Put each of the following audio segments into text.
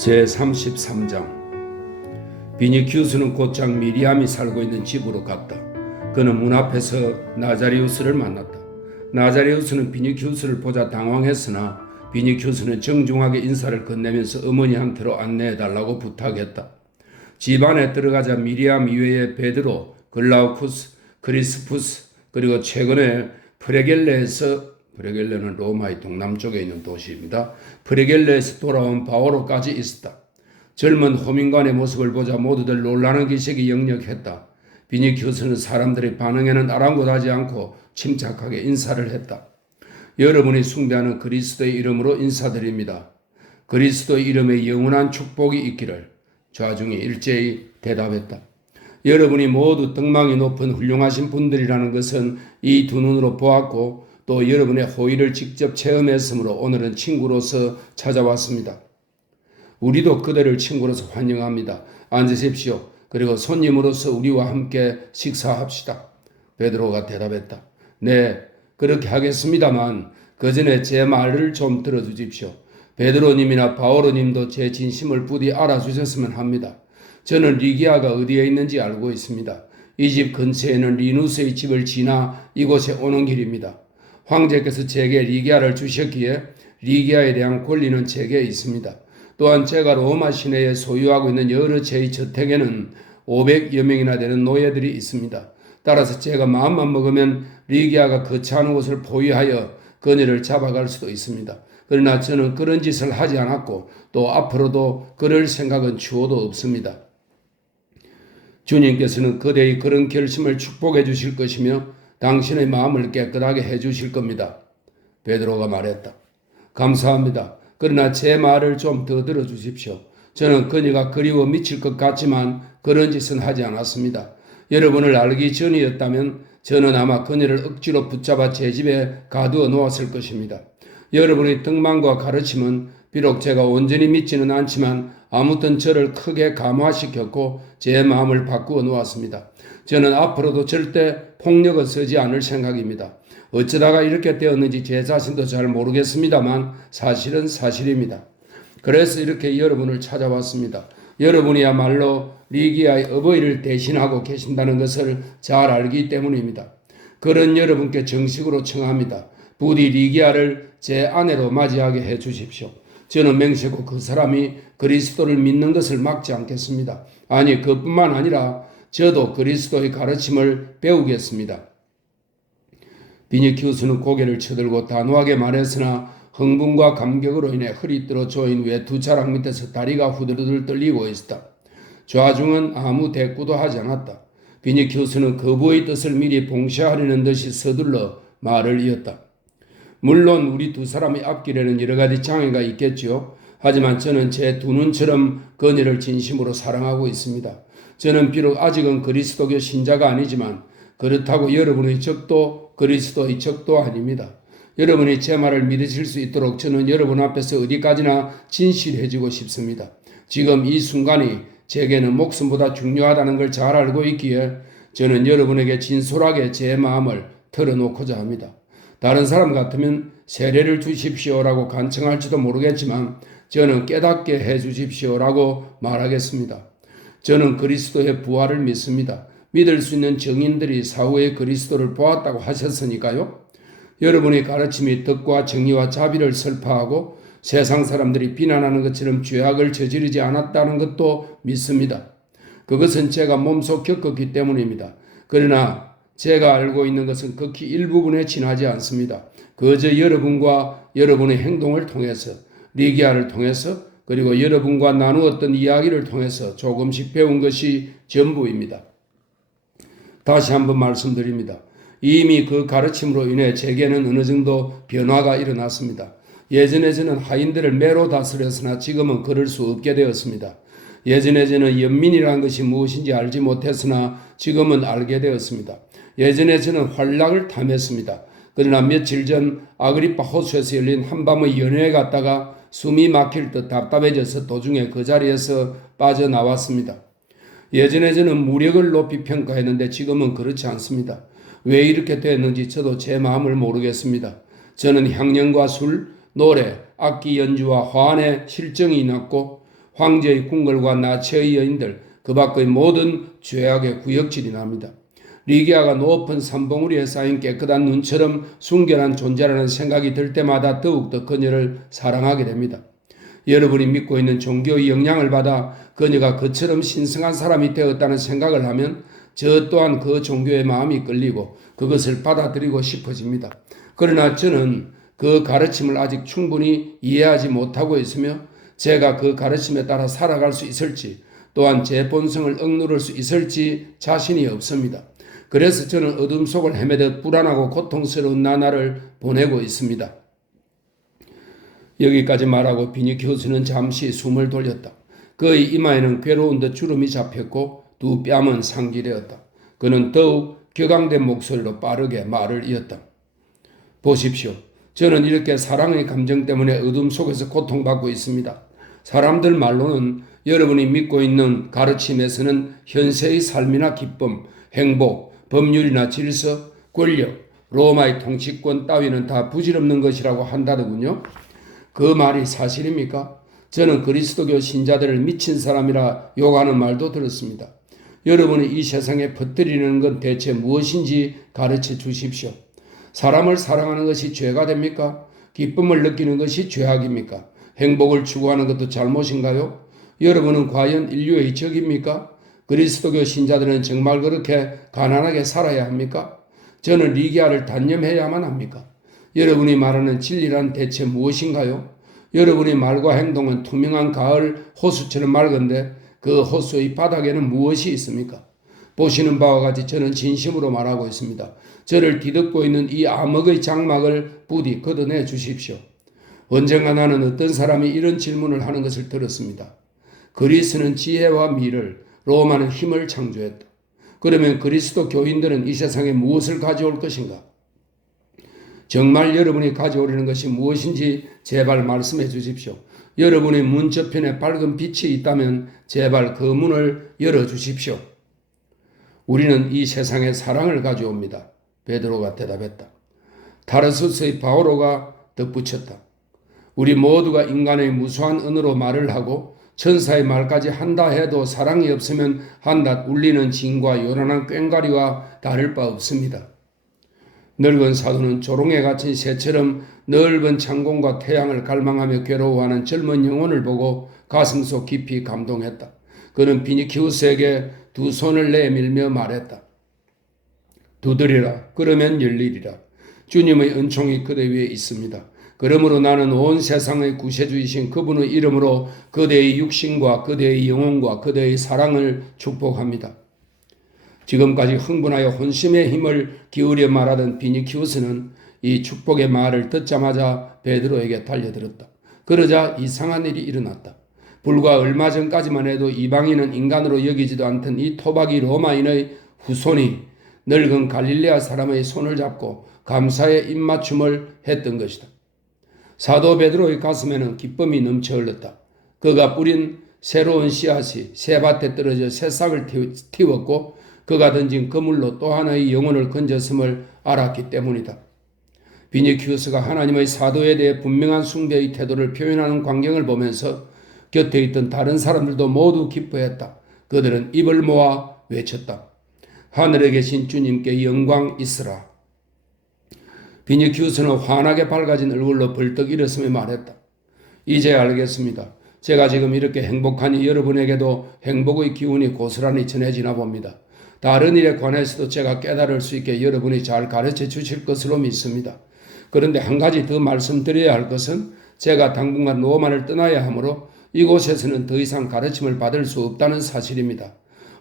제33장. 비니큐스는 곧장 미리암이 살고 있는 집으로 갔다. 그는 문 앞에서 나자리우스를 만났다. 나자리우스는 비니큐스를 보자 당황했으나 비니큐스는 정중하게 인사를 건네면서 어머니한테로 안내해달라고 부탁했다. 집 안에 들어가자 미리암 이외에 베드로, 글라우쿠스, 크리스푸스, 그리고 최근에 프레겔레는 로마의 동남쪽에 있는 도시입니다. 프레겔레에서 돌아온 바오로까지 있었다. 젊은 호민관의 모습을 보자 모두들 놀라는 기색이 역력했다. 비니큐스는 사람들의 반응에는 아랑곳하지 않고 침착하게 인사를 했다. 여러분이 숭배하는 그리스도의 이름으로 인사드립니다. 그리스도의 이름에 영원한 축복이 있기를. 좌중이 일제히 대답했다. 여러분이 모두 등망이 높은 훌륭하신 분들이라는 것은 이 두 눈으로 보았고 또 여러분의 호의를 직접 체험했으므로 오늘은 친구로서 찾아왔습니다. 우리도 그대를 친구로서 환영합니다. 앉으십시오. 그리고 손님으로서 우리와 함께 식사합시다. 베드로가 대답했다. 네, 그렇게 하겠습니다만 그 전에 제 말을 좀 들어주십시오. 베드로님이나 바오로님도 제 진심을 부디 알아주셨으면 합니다. 저는 리기아가 어디에 있는지 알고 있습니다. 이 집 근처에는 리누스의 집을 지나 이곳에 오는 길입니다. 황제께서 제게 리기아를 주셨기에 리기아에 대한 권리는 제게 있습니다. 또한 제가 로마 시내에 소유하고 있는 여러 채의 저택에는 500여 명이나 되는 노예들이 있습니다. 따라서 제가 마음만 먹으면 리기아가 거처하는 곳을 포위하여 그녀를 잡아갈 수도 있습니다. 그러나 저는 그런 짓을 하지 않았고 또 앞으로도 그럴 생각은 추호도 없습니다. 주님께서는 그대의 그런 결심을 축복해 주실 것이며 당신의 마음을 깨끗하게 해 주실 겁니다. 베드로가 말했다. 감사합니다. 그러나 제 말을 좀 더 들어주십시오. 저는 그녀가 그리워 미칠 것 같지만 그런 짓은 하지 않았습니다. 여러분을 알기 전이었다면 저는 아마 그녀를 억지로 붙잡아 제 집에 가두어 놓았을 것입니다. 여러분의 등만과 가르침은 비록 제가 온전히 믿지는 않지만 아무튼 저를 크게 감화시켰고 제 마음을 바꾸어 놓았습니다. 저는 앞으로도 절대 폭력을 쓰지 않을 생각입니다. 어쩌다가 이렇게 되었는지 제 자신도 잘 모르겠습니다만 사실은 사실입니다. 그래서 이렇게 여러분을 찾아왔습니다. 여러분이야말로 리기아의 어버이를 대신하고 계신다는 것을 잘 알기 때문입니다. 그런 여러분께 정식으로 청합니다. 부디 리기아를 제 아내로 맞이하게 해 주십시오. 저는 맹세코 그 사람이 그리스도를 믿는 것을 막지 않겠습니다. 아니, 그뿐만 아니라 저도 그리스도의 가르침을 배우겠습니다. 비니큐스는 고개를 쳐들고 단호하게 말했으나 흥분과 감격으로 인해 허리띠로 조인 외투 자락 밑에서 다리가 후들후들 떨리고 있었다. 좌중은 아무 대꾸도 하지 않았다. 비니큐스는 거부의 뜻을 미리 봉쇄하려는 듯이 서둘러 말을 이었다. 물론 우리 두 사람의 앞길에는 여러 가지 장애가 있겠지요. 하지만 저는 제 두 눈처럼 그녀를 진심으로 사랑하고 있습니다. 저는 비록 아직은 그리스도교 신자가 아니지만 그렇다고 여러분의 적도 그리스도의 적도 아닙니다. 여러분이 제 말을 믿으실 수 있도록 저는 여러분 앞에서 어디까지나 진실해지고 싶습니다. 지금 이 순간이 제게는 목숨보다 중요하다는 걸 잘 알고 있기에 저는 여러분에게 진솔하게 제 마음을 털어놓고자 합니다. 다른 사람 같으면 세례를 주십시오라고 간청할지도 모르겠지만 저는 깨닫게 해 주십시오라고 말하겠습니다. 저는 그리스도의 부활을 믿습니다. 믿을 수 있는 증인들이 사후에 그리스도를 보았다고 하셨으니까요. 여러분의 가르침이 덕과 정의와 자비를 설파하고 세상 사람들이 비난하는 것처럼 죄악을 저지르지 않았다는 것도 믿습니다. 그것은 제가 몸소 겪었기 때문입니다. 그러나 제가 알고 있는 것은 극히 일부분에 지나지 않습니다. 그저 여러분과 여러분의 행동을 통해서, 리기아를 통해서, 그리고 여러분과 나누었던 이야기를 통해서 조금씩 배운 것이 전부입니다. 다시 한번 말씀드립니다. 이미 그 가르침으로 인해 제게는 어느 정도 변화가 일어났습니다. 예전에 저는 하인들을 매로 다스렸으나 지금은 그럴 수 없게 되었습니다. 예전에 저는 연민이라는 것이 무엇인지 알지 못했으나 지금은 알게 되었습니다. 예전에 저는 활락을 탐했습니다. 그러나 며칠 전 아그리파 호수에서 열린 한밤의 연회에 갔다가 숨이 막힐 듯 답답해져서 도중에 그 자리에서 빠져나왔습니다. 예전에 저는 무력을 높이 평가했는데 지금은 그렇지 않습니다. 왜 이렇게 됐는지 저도 제 마음을 모르겠습니다. 저는 향연과 술, 노래, 악기 연주와 화환에 실정이 났고 황제의 궁궐과 나치의 여인들, 그 밖의 모든 죄악의 구역질이 납니다. 리기아가 높은 산봉우리에 쌓인 깨끗한 눈처럼 순결한 존재라는 생각이 들 때마다 더욱더 그녀를 사랑하게 됩니다. 여러분이 믿고 있는 종교의 영향을 받아 그녀가 그처럼 신성한 사람이 되었다는 생각을 하면 저 또한 그 종교의 마음이 끌리고 그것을 받아들이고 싶어집니다. 그러나 저는 그 가르침을 아직 충분히 이해하지 못하고 있으며 제가 그 가르침에 따라 살아갈 수 있을지 또한 제 본성을 억누를 수 있을지 자신이 없습니다. 그래서 저는 어둠 속을 헤매듯 불안하고 고통스러운 나날을 보내고 있습니다. 여기까지 말하고 비니키우스는 잠시 숨을 돌렸다. 그의 이마에는 괴로운 듯 주름이 잡혔고 두 뺨은 상기되었다. 그는 더욱 격앙된 목소리로 빠르게 말을 이었다. 보십시오. 저는 이렇게 사랑의 감정 때문에 어둠 속에서 고통받고 있습니다. 사람들 말로는 여러분이 믿고 있는 가르침에서는 현세의 삶이나 기쁨, 행복, 법률이나 질서, 권력, 로마의 통치권 따위는 다 부질없는 것이라고 한다더군요. 그 말이 사실입니까? 저는 그리스도교 신자들을 미친 사람이라 욕하는 말도 들었습니다. 여러분이 이 세상에 퍼뜨리는 건 대체 무엇인지 가르쳐 주십시오. 사람을 사랑하는 것이 죄가 됩니까? 기쁨을 느끼는 것이 죄악입니까? 행복을 추구하는 것도 잘못인가요? 여러분은 과연 인류의 적입니까? 그리스도교 신자들은 정말 그렇게 가난하게 살아야 합니까? 저는 리기아를 단념해야만 합니까? 여러분이 말하는 진리란 대체 무엇인가요? 여러분의 말과 행동은 투명한 가을 호수처럼 맑은데 그 호수의 바닥에는 무엇이 있습니까? 보시는 바와 같이 저는 진심으로 말하고 있습니다. 저를 뒤덮고 있는 이 암흑의 장막을 부디 걷어내 주십시오. 언젠가 나는 어떤 사람이 이런 질문을 하는 것을 들었습니다. 그리스는 지혜와 미를, 로마는 힘을 창조했다. 그러면 그리스도 교인들은 이 세상에 무엇을 가져올 것인가? 정말 여러분이 가져오려는 것이 무엇인지 제발 말씀해 주십시오. 여러분의 문 저편에 밝은 빛이 있다면 제발 그 문을 열어주십시오. 우리는 이 세상에 사랑을 가져옵니다. 베드로가 대답했다. 타르수스의 바오로가 덧붙였다. 우리 모두가 인간의 무수한 언어로 말을 하고 천사의 말까지 한다 해도 사랑이 없으면 한낱 울리는 징과 요란한 꽹과리와 다를 바 없습니다. 늙은 사도는 조롱에 갇힌 새처럼 넓은 창공과 태양을 갈망하며 괴로워하는 젊은 영혼을 보고 가슴속 깊이 감동했다. 그는 비니키우스에게 두 손을 내밀며 말했다. 두드리라. 그러면 열리리라. 주님의 은총이 그대 위에 있습니다. 그러므로 나는 온 세상의 구세주이신 그분의 이름으로 그대의 육신과 그대의 영혼과 그대의 사랑을 축복합니다. 지금까지 흥분하여 혼심의 힘을 기울여 말하던 비니키우스는 이 축복의 말을 듣자마자 베드로에게 달려들었다. 그러자 이상한 일이 일어났다. 불과 얼마 전까지만 해도 이방인은 인간으로 여기지도 않던 이 토박이 로마인의 후손이 늙은 갈릴레아 사람의 손을 잡고 감사의 입맞춤을 했던 것이다. 사도 베드로의 가슴에는 기쁨이 넘쳐 흘렀다. 그가 뿌린 새로운 씨앗이 새 밭에 떨어져 새싹을 틔웠고 그가 던진 그물로 또 하나의 영혼을 건졌음을 알았기 때문이다. 비니키우스가 하나님의 사도에 대해 분명한 숭배의 태도를 표현하는 광경을 보면서 곁에 있던 다른 사람들도 모두 기뻐했다. 그들은 입을 모아 외쳤다. 하늘에 계신 주님께 영광 있으라. 비니키우스는 환하게 밝아진 얼굴로 벌떡 일어서며 말했다. 이제 알겠습니다. 제가 지금 이렇게 행복하니 여러분에게도 행복의 기운이 고스란히 전해지나 봅니다. 다른 일에 관해서도 제가 깨달을 수 있게 여러분이 잘 가르쳐 주실 것으로 믿습니다. 그런데 한 가지 더 말씀드려야 할 것은 제가 당분간 로마를 떠나야 하므로 이곳에서는 더 이상 가르침을 받을 수 없다는 사실입니다.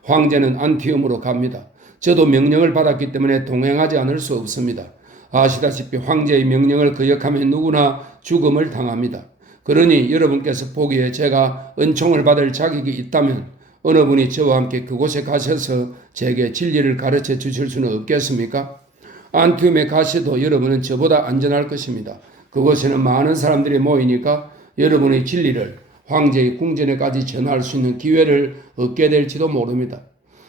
황제는 안티움으로 갑니다. 저도 명령을 받았기 때문에 동행하지 않을 수 없습니다. 아시다시피 황제의 명령을 거역하면 누구나 죽음을 당합니다. 그러니 여러분께서 보기에 제가 은총을 받을 자격이 있다면 어느 분이 저와 함께 그곳에 가셔서 제게 진리를 가르쳐 주실 수는 없겠습니까? 안티움에 가셔도 여러분은 저보다 안전할 것입니다. 그곳에는 많은 사람들이 모이니까 여러분의 진리를 황제의 궁전에까지 전할 수 있는 기회를 얻게 될지도 모릅니다.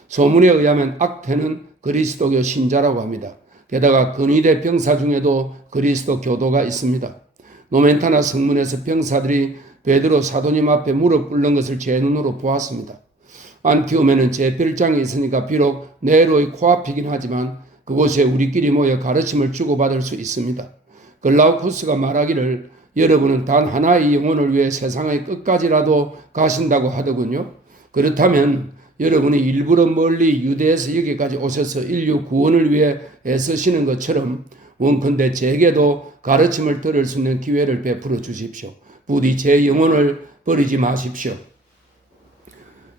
소문에 의하면 악태는 그리스도교 신자라고 합니다. 게다가 근위대 병사 중에도 그리스도 교도가 있습니다. 노멘타나 성문에서 병사들이 베드로 사도님 앞에 무릎 꿇는 것을 제 눈으로 보았습니다. 안티움에는 제 별장이 있으니까 비록 네로의 코앞이긴 하지만 그곳에 우리끼리 모여 가르침을 주고받을 수 있습니다. 글라우쿠스가 말하기를 여러분은 단 하나의 영혼을 위해 세상의 끝까지라도 가신다고 하더군요. 그렇다면 여러분이 일부러 멀리 유대에서 여기까지 오셔서 인류 구원을 위해 애쓰시는 것처럼 원컨대 제게도 가르침을 들을 수 있는 기회를 베풀어 주십시오. 부디 제 영혼을 버리지 마십시오.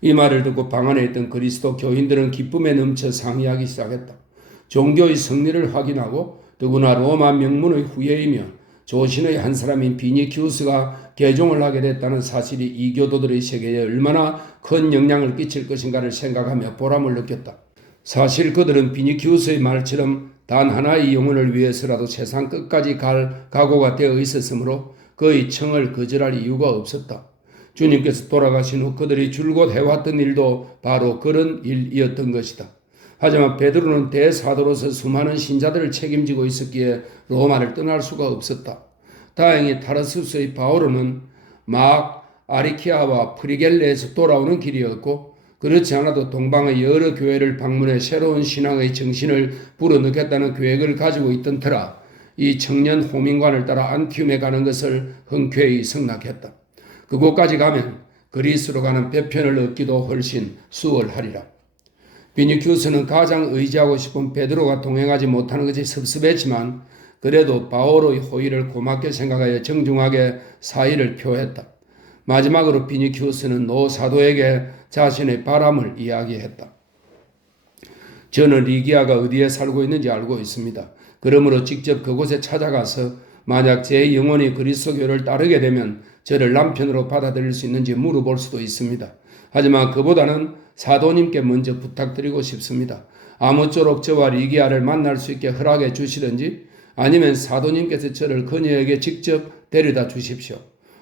이 말을 듣고 방 안에 있던 그리스도 교인들은 기쁨에 넘쳐 상의하기 시작했다. 종교의 승리를 확인하고 더구나 로마 명문의 후예이며 조신의 한 사람인 비니키우스가 개종을 하게 됐다는 사실이 이 교도들의 세계에 얼마나 큰 영향을 끼칠 것인가를 생각하며 보람을 느꼈다. 사실 그들은 비니키우스의 말처럼 단 하나의 영혼을 위해서라도 세상 끝까지 갈 각오가 되어 있었으므로 그의 청을 거절할 이유가 없었다. 주님께서 돌아가신 후 그들이 줄곧 해왔던 일도 바로 그런 일이었던 것이다. 하지만 베드로는 대사도로서 수많은 신자들을 책임지고 있었기에 로마를 떠날 수가 없었다. 다행히 타르수스의 바오로는 막 아리키아와 프리겔레에서 돌아오는 길이었고 그렇지 않아도 동방의 여러 교회를 방문해 새로운 신앙의 정신을 불어넣겠다는 계획을 가지고 있던 터라 이 청년 호민관을 따라 안티움에 가는 것을 흔쾌히 승낙했다. 그곳까지 가면 그리스로 가는 배편을 얻기도 훨씬 수월하리라. 비니큐스는 가장 의지하고 싶은 베드로가 동행하지 못하는 것이 섭섭했지만 그래도 바오로의 호의를 고맙게 생각하여 정중하게 사의를 표했다. 마지막으로 비니큐스는 노 사도에게 자신의 바람을 이야기했다. 저는 리기아가 어디에 살고 있는지 알고 있습니다. 그러므로 직접 그곳에 찾아가서 만약 제 영혼이 그리스도교를 따르게 되면 저를 남편으로 받아들일 수 있는지 물어볼 수도 있습니다. 하지만 그보다는 사도님께 먼저 부탁드리고 싶습니다. 아무쪼록 저와 리기아를 만날 수 있게 허락해 주시든지 아니면 사도님께서 저를 그녀에게 직접 데려다 주십시오.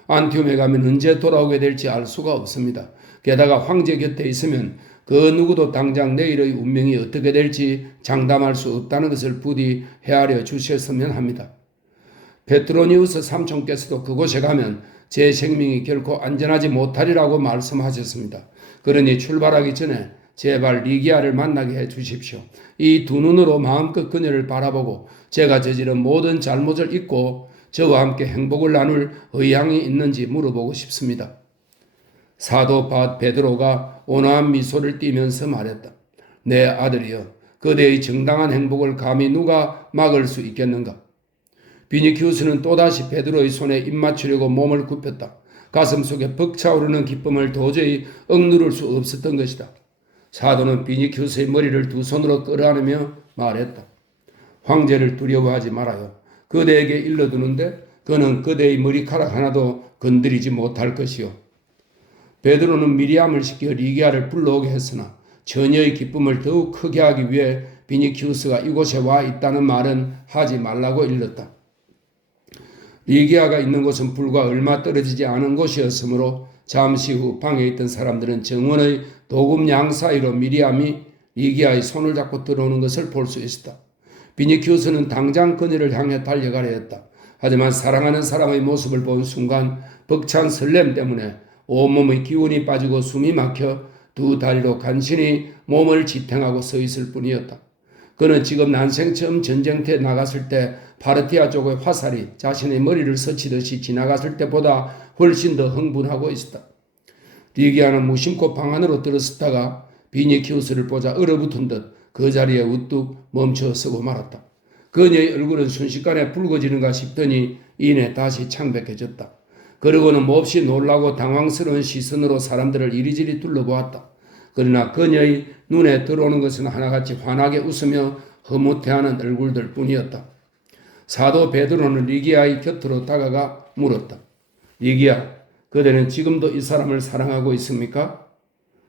안티움에 가면 언제 돌아오게 될지 알 수가 없습니다. 게다가 황제 곁에 있으면 그 누구도 당장 내일의 운명이 어떻게 될지 장담할 수 없다는 것을 부디 헤아려 주셨으면 합니다. 페트로니우스 삼촌께서도 그곳에 가면 제 생명이 결코 안전하지 못하리라고 말씀하셨습니다. 그러니 출발하기 전에 제발 리기아를 만나게 해 주십시오. 이 두 눈으로 마음껏 그녀를 바라보고 제가 저지른 모든 잘못을 잊고 저와 함께 행복을 나눌 의향이 있는지 물어보고 싶습니다. 사도 베드로가 온화한 미소를 띠면서 말했다. 내 아들이여, 그대의 정당한 행복을 감히 누가 막을 수 있겠는가? 비니키우스는 또다시 베드로의 손에 입 맞추려고 몸을 굽혔다. 가슴 속에 벅차오르는 기쁨을 도저히 억누를 수 없었던 것이다. 사도는 비니키우스의 머리를 두 손으로 끌어안으며 말했다. 황제를 두려워하지 말아요. 그대에게 일러두는데 그는 그대의 머리카락 하나도 건드리지 못할 것이요. 베드로는 미리암을 시켜 리기아를 불러오게 했으나 처녀의 기쁨을 더욱 크게 하기 위해 비니키우스가 이곳에 와 있다는 말은 하지 말라고 일렀다. 리기아가 있는 곳은 불과 얼마 떨어지지 않은 곳이었으므로 잠시 후 방에 있던 사람들은 정원의 도금양 사이로 미리암이 리기아의 손을 잡고 들어오는 것을 볼 수 있었다. 비니키우스는 당장 그녀를 향해 달려가려 했다. 하지만 사랑하는 사람의 모습을 본 순간 벅찬 설렘 때문에 온몸의 기운이 빠지고 숨이 막혀 두 다리로 간신히 몸을 지탱하고 서 있을 뿐이었다. 그는 지금 난생 처음 전쟁터에 나갔을 때 파르티아 쪽의 화살이 자신의 머리를 스치듯이 지나갔을 때보다 훨씬 더 흥분하고 있었다. 리기아는 무심코 방 안으로 들어섰다가 비니키우스를 보자 얼어붙은 듯 그 자리에 우뚝 멈춰 서고 말았다. 그녀의 얼굴은 순식간에 붉어지는가 싶더니 이내 다시 창백해졌다. 그러고는 몹시 놀라고 당황스러운 시선으로 사람들을 이리저리 둘러보았다. 그러나 그녀의 눈에 들어오는 것은 하나같이 환하게 웃으며 흐뭇해하는 얼굴들 뿐이었다. 사도 베드로는 리기아의 곁으로 다가가 물었다. 리기아, 그대는 지금도 이 사람을 사랑하고 있습니까?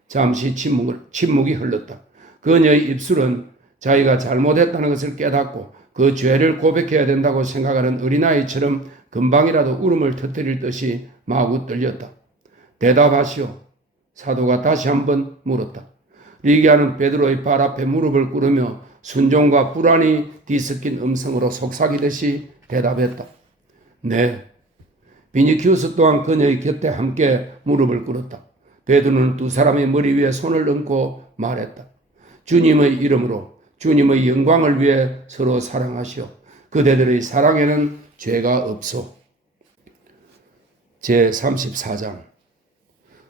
잠시 침묵이 흘렀다. 그녀의 입술은 자기가 잘못했다는 것을 깨닫고 그 죄를 고백해야 된다고 생각하는 어린아이처럼 금방이라도 울음을 터뜨릴 듯이 마구 떨렸다. 대답하시오. 사도가 다시 한번 물었다. 리기아는 베드로의 발 앞에 무릎을 꿇으며 순종과 불안이 뒤섞인 음성으로 속삭이듯이 대답했다. 네. 비니키우스 또한 그녀의 곁에 함께 무릎을 꿇었다. 베드로는 두 사람의 머리 위에 손을 얹고 말했다. 주님의 이름으로 주님의 영광을 위해 서로 사랑하시오. 그대들의 사랑에는 죄가 없소. 제34장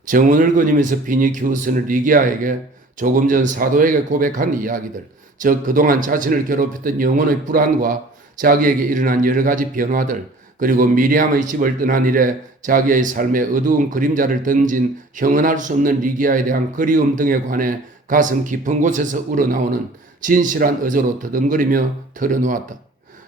정운을 거니면서 비니키우스는 리기아에게 조금 전 사도에게 고백한 이야기들, 즉 그동안 자신을 괴롭혔던 영혼의 불안과 자기에게 일어난 여러 가지 변화들, 그리고 미리암의 집을 떠난 이래 자기의 삶에 어두운 그림자를 던진 형언할 수 없는 리기아에 대한 그리움 등에 관해 가슴 깊은 곳에서 우러나오는 진실한 어조로 더듬거리며 털어놓았다.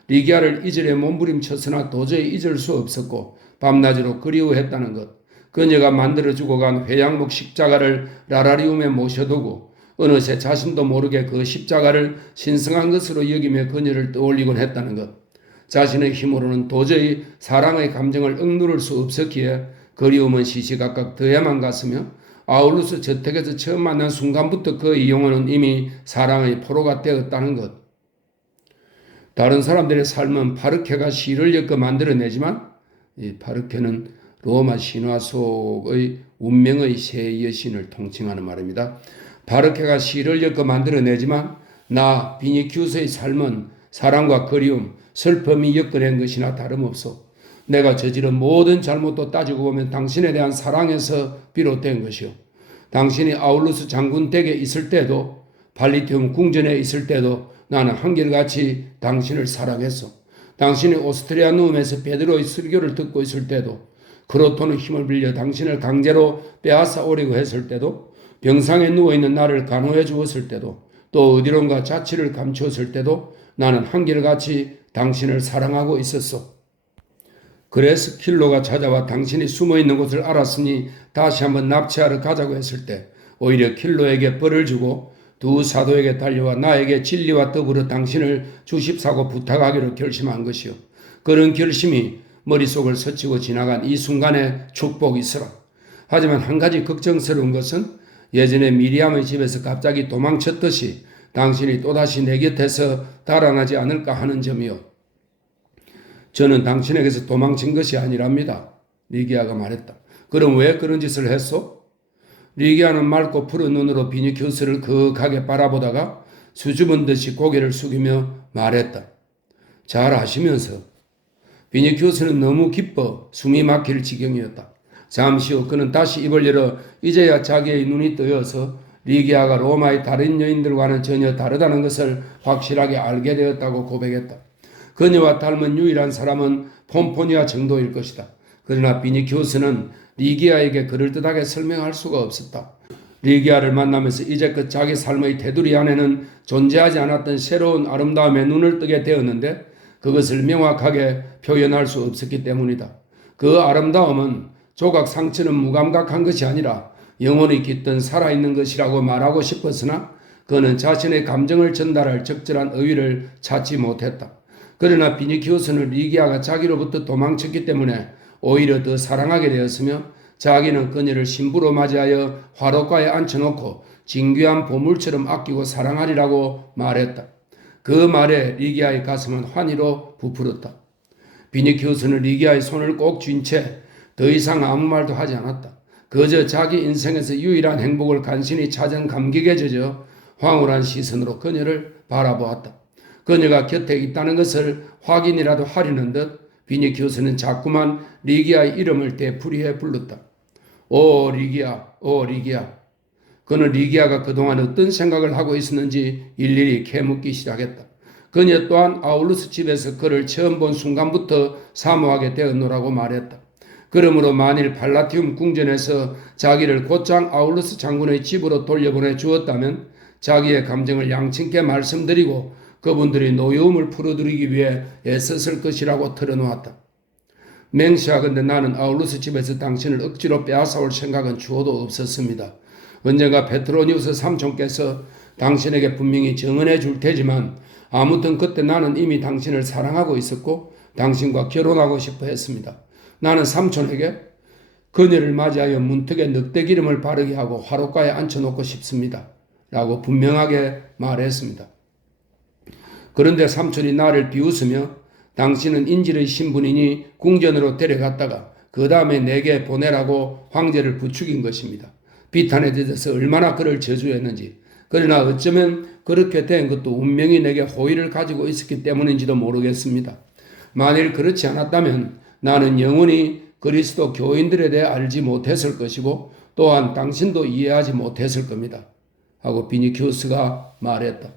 리기아를 이절에 몸부림쳤으나 도저히 잊을 수 없었고 밤낮으로 그리워했다는 것, 그녀가 만들어주고 간 회양목 십자가를 라라리움에 모셔두고 어느새 자신도 모르게 그 십자가를 신성한 것으로 여기며 그녀를 떠올리곤 했다는 것, 자신의 힘으로는 도저히 사랑의 감정을 억누를 수 없었기에 그리움은 시시각각 더해만 갔으며 아울루스 저택에서 처음 만난 순간부터 그의 영혼은 이미 사랑의 포로가 되었다는 것. 다른 사람들의 삶은 파르케가 시를 엮어 만들어내지만 이 파르케는 로마 신화 속의 운명의 새 여신을 통칭하는 말입니다. 파르케가 시를 엮어 만들어내지만 나 비니키우스의 삶은 사랑과 그리움, 슬픔이 엮어낸 것이나 다름없소. 내가 저지른 모든 잘못도 따지고 보면 당신에 대한 사랑에서 비롯된 것이오. 당신이 아울루스 장군 댁에 있을 때도 발리티움 궁전에 있을 때도 나는 한결같이 당신을 사랑했소. 당신이 오스트리아 누움에서 베드로의 설교를 듣고 있을 때도, 크로토는 힘을 빌려 당신을 강제로 빼앗아 오려고 했을 때도, 병상에 누워있는 나를 간호해 주었을 때도, 또 어디론가 자취를 감추었을 때도 나는 한결같이 당신을 사랑하고 있었소. 그래서 킬로가 찾아와 당신이 숨어있는 곳을 알았으니 다시 한번 납치하러 가자고 했을 때 오히려 킬로에게 벌을 주고 두 사도에게 달려와 나에게 진리와 더불어 당신을 주십사고 부탁하기로 결심한 것이요. 그런 결심이 머릿속을 스치고 지나간 이 순간에 축복이 있으라. 하지만 한 가지 걱정스러운 것은 예전에 미리암의 집에서 갑자기 도망쳤듯이 당신이 또다시 내 곁에서 달아나지 않을까 하는 점이요. 저는 당신에게서 도망친 것이 아니랍니다. 리기아가 말했다. 그럼 왜 그런 짓을 했소? 리기아는 맑고 푸른 눈으로 비니키우스를 그윽하게 바라보다가 수줍은 듯이 고개를 숙이며 말했다. 잘 아시면서. 비니키우스는 너무 기뻐 숨이 막힐 지경이었다. 잠시 후 그는 다시 입을 열어 이제야 자기의 눈이 뜨여서 리기아가 로마의 다른 여인들과는 전혀 다르다는 것을 확실하게 알게 되었다고 고백했다. 그녀와 닮은 유일한 사람은 폼포니아 정도일 것이다. 그러나 비니키우스는 리기아에게 그럴듯하게 설명할 수가 없었다. 리기아를 만나면서 이제껏 자기 삶의 테두리 안에는 존재하지 않았던 새로운 아름다움에 눈을 뜨게 되었는데 그것을 명확하게 표현할 수 없었기 때문이다. 그 아름다움은 조각 상처는 무감각한 것이 아니라 영혼이 깃든 살아있는 것이라고 말하고 싶었으나 그는 자신의 감정을 전달할 적절한 어휘를 찾지 못했다. 그러나 비니키우스는 리기아가 자기로부터 도망쳤기 때문에 오히려 더 사랑하게 되었으며 자기는 그녀를 신부로 맞이하여 화롯가에 앉혀놓고 진귀한 보물처럼 아끼고 사랑하리라고 말했다. 그 말에 리기아의 가슴은 환희로 부풀었다. 비니키우스는 리기아의 손을 꼭 쥔 채 더 이상 아무 말도 하지 않았다. 그저 자기 인생에서 유일한 행복을 간신히 찾은 감격에 젖어 황홀한 시선으로 그녀를 바라보았다. 그녀가 곁에 있다는 것을 확인이라도 하려는 듯 비니키우스는 자꾸만 리기아의 이름을 되풀이해 불렀다. 오 리기아, 오 리기아. 그는 리기아가 그동안 어떤 생각을 하고 있었는지 일일이 캐묻기 시작했다. 그녀 또한 아울루스 집에서 그를 처음 본 순간부터 사모하게 되었노라고 말했다. 그러므로 만일 팔라티움 궁전에서 자기를 곧장 아울루스 장군의 집으로 돌려보내 주었다면 자기의 감정을 양친께 말씀드리고 그분들이 노여움을 풀어드리기 위해 애썼을 것이라고 털어놓았다. 맹세하건대 나는 아울루스 집에서 당신을 억지로 빼앗아올 생각은 주어도 없었습니다. 언젠가 페트로니우스 삼촌께서 당신에게 분명히 증언해 줄 테지만 아무튼 그때 나는 이미 당신을 사랑하고 있었고 당신과 결혼하고 싶어 했습니다. 나는 삼촌에게 그녀를 맞이하여 문턱에 늑대기름을 바르게 하고 화롯가에 앉혀놓고 싶습니다. 라고 분명하게 말했습니다. 그런데 삼촌이 나를 비웃으며 당신은 인질의 신분이니 궁전으로 데려갔다가 그 다음에 내게 보내라고 황제를 부추긴 것입니다. 비탄에 대해서 얼마나 그를 저주했는지. 그러나 어쩌면 그렇게 된 것도 운명이 내게 호의를 가지고 있었기 때문인지도 모르겠습니다. 만일 그렇지 않았다면 나는 영원히 그리스도 교인들에 대해 알지 못했을 것이고 또한 당신도 이해하지 못했을 겁니다. 하고 비니키우스가 말했다.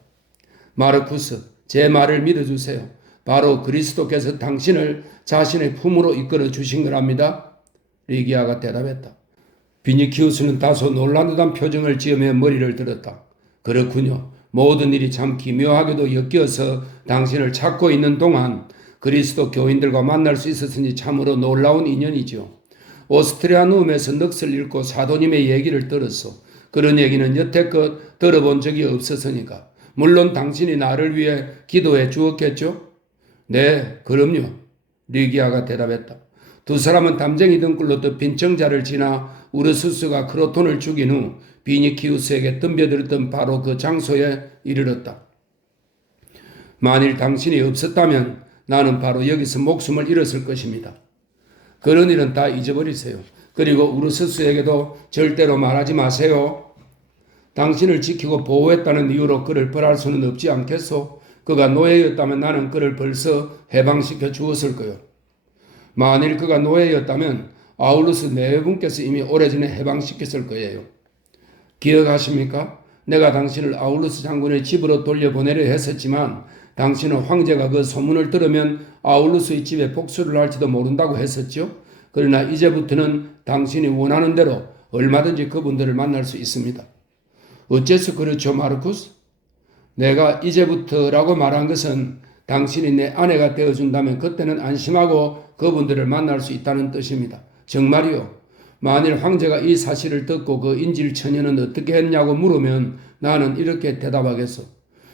마르쿠스, 제 말을 믿어주세요. 바로 그리스도께서 당신을 자신의 품으로 이끌어 주신 거랍니다. 리기아가 대답했다. 비니키우스는 다소 놀란 듯한 표정을 지으며 머리를 들었다. 그렇군요. 모든 일이 참 기묘하게도 엮여서 당신을 찾고 있는 동안 그리스도 교인들과 만날 수 있었으니 참으로 놀라운 인연이죠. 오스트리아 누움에서 넋을 잃고 사도님의 얘기를 들었어. 그런 얘기는 여태껏 들어본 적이 없었으니까. 물론 당신이 나를 위해 기도해 주었겠죠? 네, 그럼요. 리기아가 대답했다. 두 사람은 담쟁이 등불로 덮인 정자를 지나 우르수스가 크로톤을 죽인 후 비니키우스에게 덤벼들었던 바로 그 장소에 이르렀다. 만일 당신이 없었다면 나는 바로 여기서 목숨을 잃었을 것입니다. 그런 일은 다 잊어버리세요. 그리고 우르수스에게도 절대로 말하지 마세요. 당신을 지키고 보호했다는 이유로 그를 벌할 수는 없지 않겠소? 그가 노예였다면 나는 그를 벌써 해방시켜 주었을 거요. 만일 그가 노예였다면 아울루스 내외분께서 이미 오래전에 해방시켰을 거예요. 기억하십니까? 내가 당신을 아울루스 장군의 집으로 돌려보내려 했었지만 당신은 황제가 그 소문을 들으면 아울루스의 집에 복수를 할지도 모른다고 했었죠. 그러나 이제부터는 당신이 원하는 대로 얼마든지 그분들을 만날 수 있습니다. 어째서 그렇죠, 마르쿠스? 내가 이제부터라고 말한 것은 당신이 내 아내가 되어준다면 그때는 안심하고 그분들을 만날 수 있다는 뜻입니다. 정말이요. 만일 황제가 이 사실을 듣고 그 인질 처녀는 어떻게 했냐고 물으면 나는 이렇게 대답하겠소.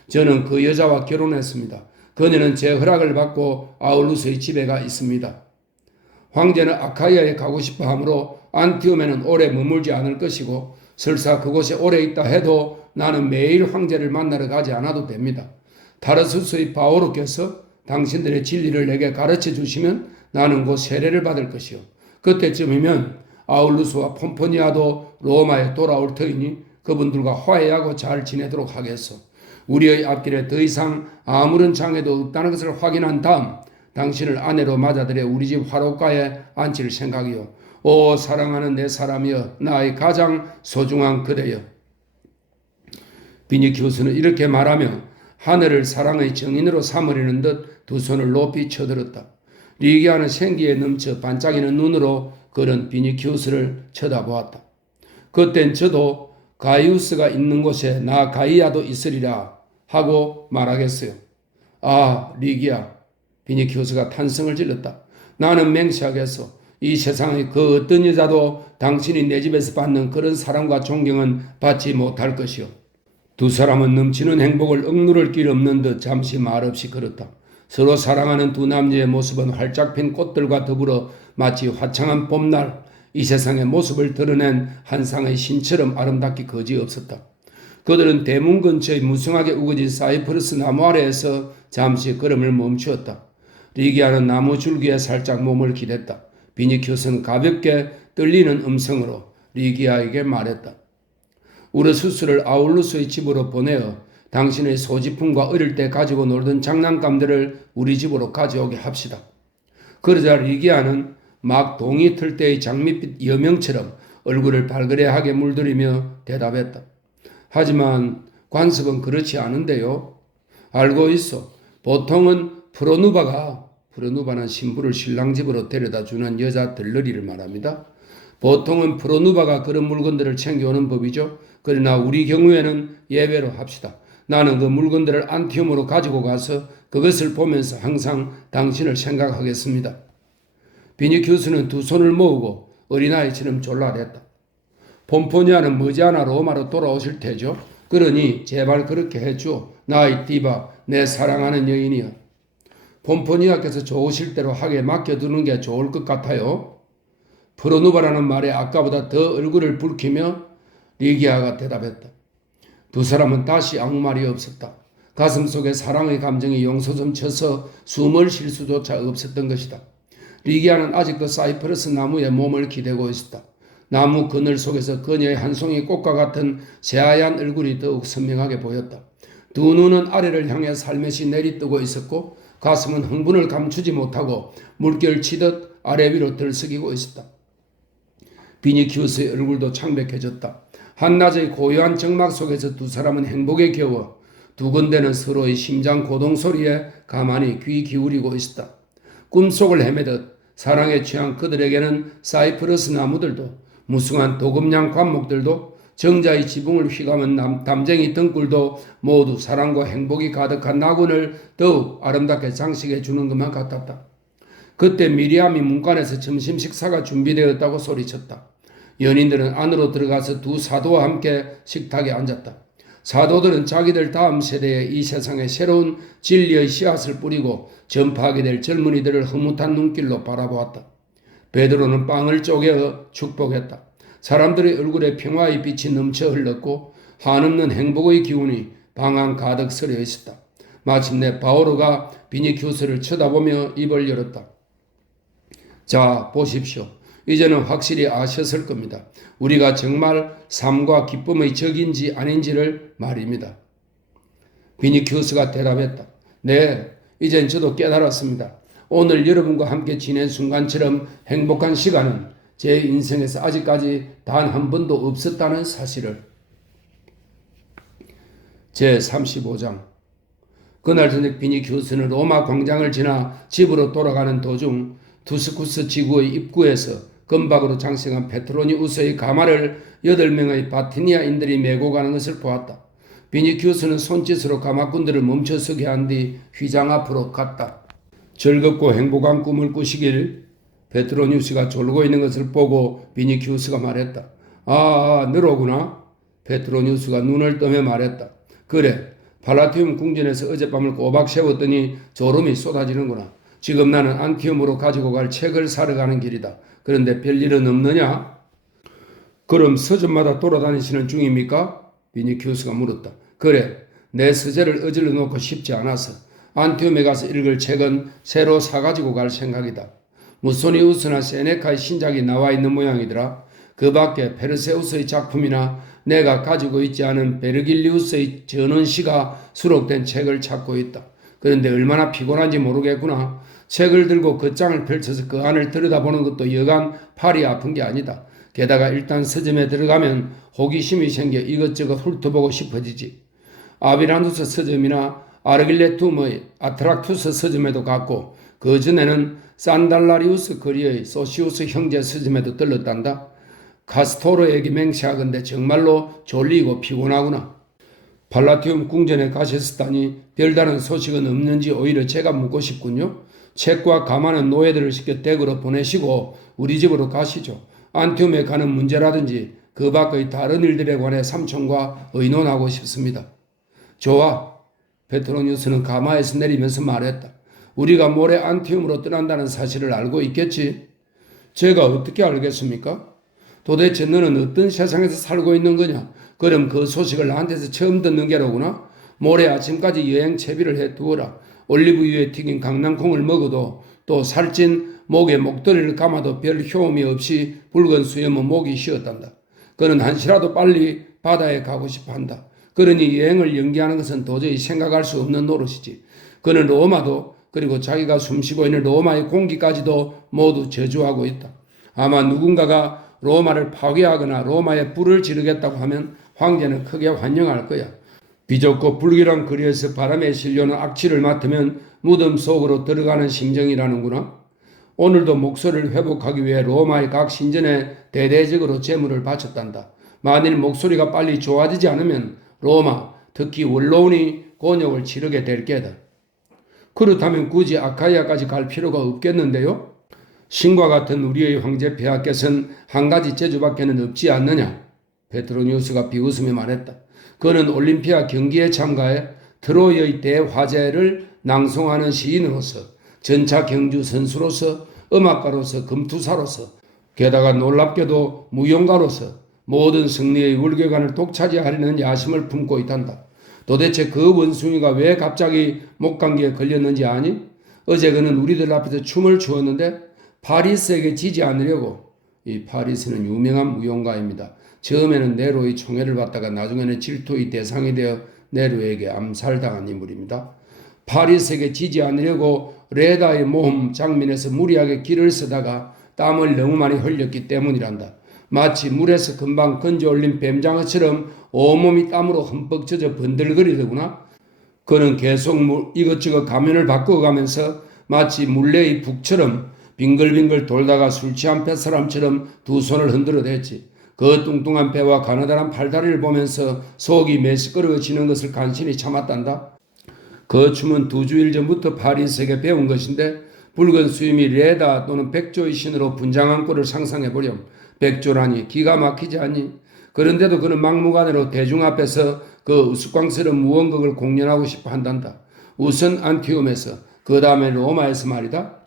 저는 그 여자와 결혼했습니다. 그녀는 제 허락을 받고 아울루스의 집에 가 있습니다. 황제는 아카이아에 가고 싶어 하므로 안티움에는 오래 머물지 않을 것이고 설사 그곳에 오래 있다 해도 나는 매일 황제를 만나러 가지 않아도 됩니다. 타르수스의 바오로께서 당신들의 진리를 내게 가르쳐 주시면 나는 곧 세례를 받을 것이요. 그때쯤이면 아울루스와 폼포니아도 로마에 돌아올 터이니 그분들과 화해하고 잘 지내도록 하겠소. 우리의 앞길에 더 이상 아무런 장애도 없다는 것을 확인한 다음 당신을 아내로 맞아들여 우리 집 화롯가에 앉힐 생각이요. 오 사랑하는 내 사람이여, 나의 가장 소중한 그대여. 비니키우스는 이렇게 말하며 하늘을 사랑의 정인으로 삼으려는 듯 두 손을 높이 쳐들었다. 리기아는 생기에 넘쳐 반짝이는 눈으로 그런 비니키우스를 쳐다보았다. 그땐 저도 가이우스가 있는 곳에 나 가이아도 있으리라 하고 말하겠어요. 아, 리기아. 비니키우스가 탄성을 질렀다. 나는 맹세하겠소. 이 세상의 그 어떤 여자도 당신이 내 집에서 받는 그런 사랑과 존경은 받지 못할 것이오. 두 사람은 넘치는 행복을 억누를 길 없는 듯 잠시 말없이 걸었다. 서로 사랑하는 두 남녀의 모습은 활짝 핀 꽃들과 더불어 마치 화창한 봄날 이 세상의 모습을 드러낸 한 상의 신처럼 아름답기 거지없었다. 그들은 대문 근처의 무성하게 우거진 사이프러스 나무 아래에서 잠시 걸음을 멈추었다. 리기아는 나무 줄기에 살짝 몸을 기댔다. 비니키우스는 가볍게 떨리는 음성으로 리기아에게 말했다. 우르수스를 아울루스의 집으로 보내어 당신의 소지품과 어릴 때 가지고 놀던 장난감들을 우리 집으로 가져오게 합시다. 그러자 리기아는 막 동이 틀 때의 장밋빛 여명처럼 얼굴을 발그레하게 물들이며 대답했다. 하지만 관습은 그렇지 않은데요. 알고 있어. 보통은 프로누바는 신부를 신랑 집으로 데려다 주는 여자 들러리를 말합니다. 보통은 프로누바가 그런 물건들을 챙겨오는 법이죠. 그러나 우리 경우에는 예외로 합시다. 나는 그 물건들을 안티움으로 가지고 가서 그것을 보면서 항상 당신을 생각하겠습니다. 비니키우스는 두 손을 모으고 어린아이처럼 졸라댔다. 폼포니아는 머지않아 로마로 돌아오실 테죠. 그러니 제발 그렇게 해줘. 나의 디바, 내 사랑하는 여인이여. 폼포니아께서 좋으실 대로 하게 맡겨두는 게 좋을 것 같아요. 프로누바라는 말에 아까보다 더 얼굴을 붉히며 리기아가 대답했다. 두 사람은 다시 아무 말이 없었다. 가슴속에 사랑의 감정이 용솟음 쳐서 숨을 쉴 수조차 없었던 것이다. 리기아는 아직도 사이프러스 나무에 몸을 기대고 있었다. 나무 그늘 속에서 그녀의 한 송이 꽃과 같은 새하얀 얼굴이 더욱 선명하게 보였다. 두 눈은 아래를 향해 살며시 내리뜨고 있었고 가슴은 흥분을 감추지 못하고 물결 치듯 아래 위로 들썩이고 있었다. 비니키우스의 얼굴도 창백해졌다. 한낮의 고요한 정막 속에서 두 사람은 행복에 겨워 두근대는 서로의 심장 고동 소리에 가만히 귀 기울이고 있었다. 꿈속을 헤매듯 사랑에 취한 그들에게는 사이프러스 나무들도 무성한 도금냥 관목들도 정자의 지붕을 휘감은 담쟁이 등굴도 모두 사랑과 행복이 가득한 나군을 더욱 아름답게 장식해 주는 것만 같았다. 그때 미리암이 문간에서 점심 식사가 준비되었다고 소리쳤다. 연인들은 안으로 들어가서 두 사도와 함께 식탁에 앉았다. 사도들은 자기들 다음 세대에 이 세상에 새로운 진리의 씨앗을 뿌리고 전파하게 될 젊은이들을 흐뭇한 눈길로 바라보았다. 베드로는 빵을 쪼개어 축복했다. 사람들의 얼굴에 평화의 빛이 넘쳐 흘렀고 한없는 행복의 기운이 방 안 가득 서려 있었다. 마침내 바오로가 비니키우스를 쳐다보며 입을 열었다. 자, 보십시오. 이제는 확실히 아셨을 겁니다. 우리가 정말 삶과 기쁨의 적인지 아닌지를 말입니다. 비니키우스가 대답했다. 네, 이젠 저도 깨달았습니다. 오늘 여러분과 함께 지낸 순간처럼 행복한 시간은 제 인생에서 아직까지 단 한 번도 없었다는 사실을. 제35장. 그날 저녁 비니키우스는 로마 광장을 지나 집으로 돌아가는 도중 투스쿠스 지구의 입구에서 금박으로 장식한 페트로니우스의 가마를 8명의 바티니아인들이 메고 가는 것을 보았다. 비니키우스는 손짓으로 가마꾼들을 멈춰서게 한 뒤 휘장 앞으로 갔다. 즐겁고 행복한 꿈을 꾸시길. 페트로니우스가 졸고 있는 것을 보고 비니키우스가 말했다. 너로구나. 페트로니우스가 눈을 뜨며 말했다. 그래, 팔라티움 궁전에서 어젯밤을 꼬박 세웠더니 졸음이 쏟아지는구나. 지금 나는 안티움으로 가지고 갈 책을 사러 가는 길이다. 그런데 별일은 없느냐? 그럼 서점마다 돌아다니시는 중입니까? 비니키우스가 물었다. 그래, 내 서재를 어질러 놓고 싶지 않아서 안티움에 가서 읽을 책은 새로 사가지고 갈 생각이다. 무소니우스나 세네카의 신작이 나와 있는 모양이더라. 그 밖에 페르세우스의 작품이나 내가 가지고 있지 않은 베르길리우스의 전원시가 수록된 책을 찾고 있다. 그런데 얼마나 피곤한지 모르겠구나. 책을 들고 그 장을 펼쳐서 그 안을 들여다보는 것도 여간 팔이 아픈 게 아니다. 게다가 일단 서점에 들어가면 호기심이 생겨 이것저것 훑어보고 싶어지지. 아비라누스 서점이나 아르길레툼의 아트락투스 서점에도 갔고 그 전에는 산달라리우스 거리의 소시우스 형제 서점에도 들렀단다. 카스토로에게 맹세하건대 정말로 졸리고 피곤하구나. 팔라티움 궁전에 가셨다니 별다른 소식은 없는지 오히려 제가 묻고 싶군요. 책과 가마는 노예들을 시켜 댁으로 보내시고 우리 집으로 가시죠. 안티움에 가는 문제라든지 그 밖의 다른 일들에 관해 삼촌과 의논하고 싶습니다. 좋아. 페트로니우스는 가마에서 내리면서 말했다. 우리가 모레 안티움으로 떠난다는 사실을 알고 있겠지? 제가 어떻게 알겠습니까? 도대체 너는 어떤 세상에서 살고 있는 거냐? 그럼 그 소식을 나한테서 처음 듣는 게로구나? 모레 아침까지 여행 채비를 해두어라. 올리브유에 튀긴 강낭콩을 먹어도 또 살찐 목에 목도리를 감아도 별 효험이 없이 붉은 수염은 목이 쉬었단다. 그는 한시라도 빨리 바다에 가고 싶어한다. 그러니 여행을 연기하는 것은 도저히 생각할 수 없는 노릇이지. 그는 로마도 그리고 자기가 숨쉬고 있는 로마의 공기까지도 모두 저주하고 있다. 아마 누군가가 로마를 파괴하거나 로마에 불을 지르겠다고 하면 황제는 크게 환영할 거야. 비좁고 불길한 거리에서 바람에 실려오는 악취를 맡으면 무덤 속으로 들어가는 심정이라는구나. 오늘도 목소리를 회복하기 위해 로마의 각 신전에 대대적으로 재물을 바쳤단다. 만일 목소리가 빨리 좋아지지 않으면 로마, 특히 원로원이 곤욕을 치르게 될 게다. 그렇다면 굳이 아카이아까지 갈 필요가 없겠는데요? 신과 같은 우리의 황제 폐하께서는 한 가지 재주밖에는 없지 않느냐? 페트로니우스가 비웃으며 말했다. 그는 올림피아 경기에 참가해 트로이의 대화제를 낭송하는 시인으로서 전차 경주 선수로서 음악가로서 금투사로서 게다가 놀랍게도 무용가로서 모든 승리의 월계관을 독차지하려는 야심을 품고 있단다. 도대체 그 원숭이가 왜 갑자기 목감기에 걸렸는지 아니? 어제 그는 우리들 앞에서 춤을 추었는데 파리스에게 지지 않으려고. 이 파리스는 유명한 무용가입니다. 처음에는 네로의 총애를 받다가 나중에는 질투의 대상이 되어 네로에게 암살당한 인물입니다. 파리스에게 지지 않으려고 레다의 모험 장면에서 무리하게 길을 쓰다가 땀을 너무 많이 흘렸기 때문이란다. 마치 물에서 금방 건져 올린 뱀장어처럼 온몸이 땀으로 흠뻑 젖어 번들거리더구나. 그는 계속 이것저것 가면을 바꾸어가면서 마치 물레의 북처럼 빙글빙글 돌다가 술 취한 뱃사람처럼 두 손을 흔들어댔지. 그 뚱뚱한 배와 가느다란 팔다리를 보면서 속이 메시꺼워지는 것을 간신히 참았단다. 그 춤은 2주일 전부터 파리스에게 배운 것인데 붉은 수염이 레다 또는 백조의 신으로 분장한 꼴을 상상해보렴. 백조라니 기가 막히지 않니? 그런데도 그는 막무가내로 대중 앞에서 그 우스꽝스러운 무언극을 공연하고 싶어 한단다. 우선 안티움에서, 그 다음에 로마에서 말이다.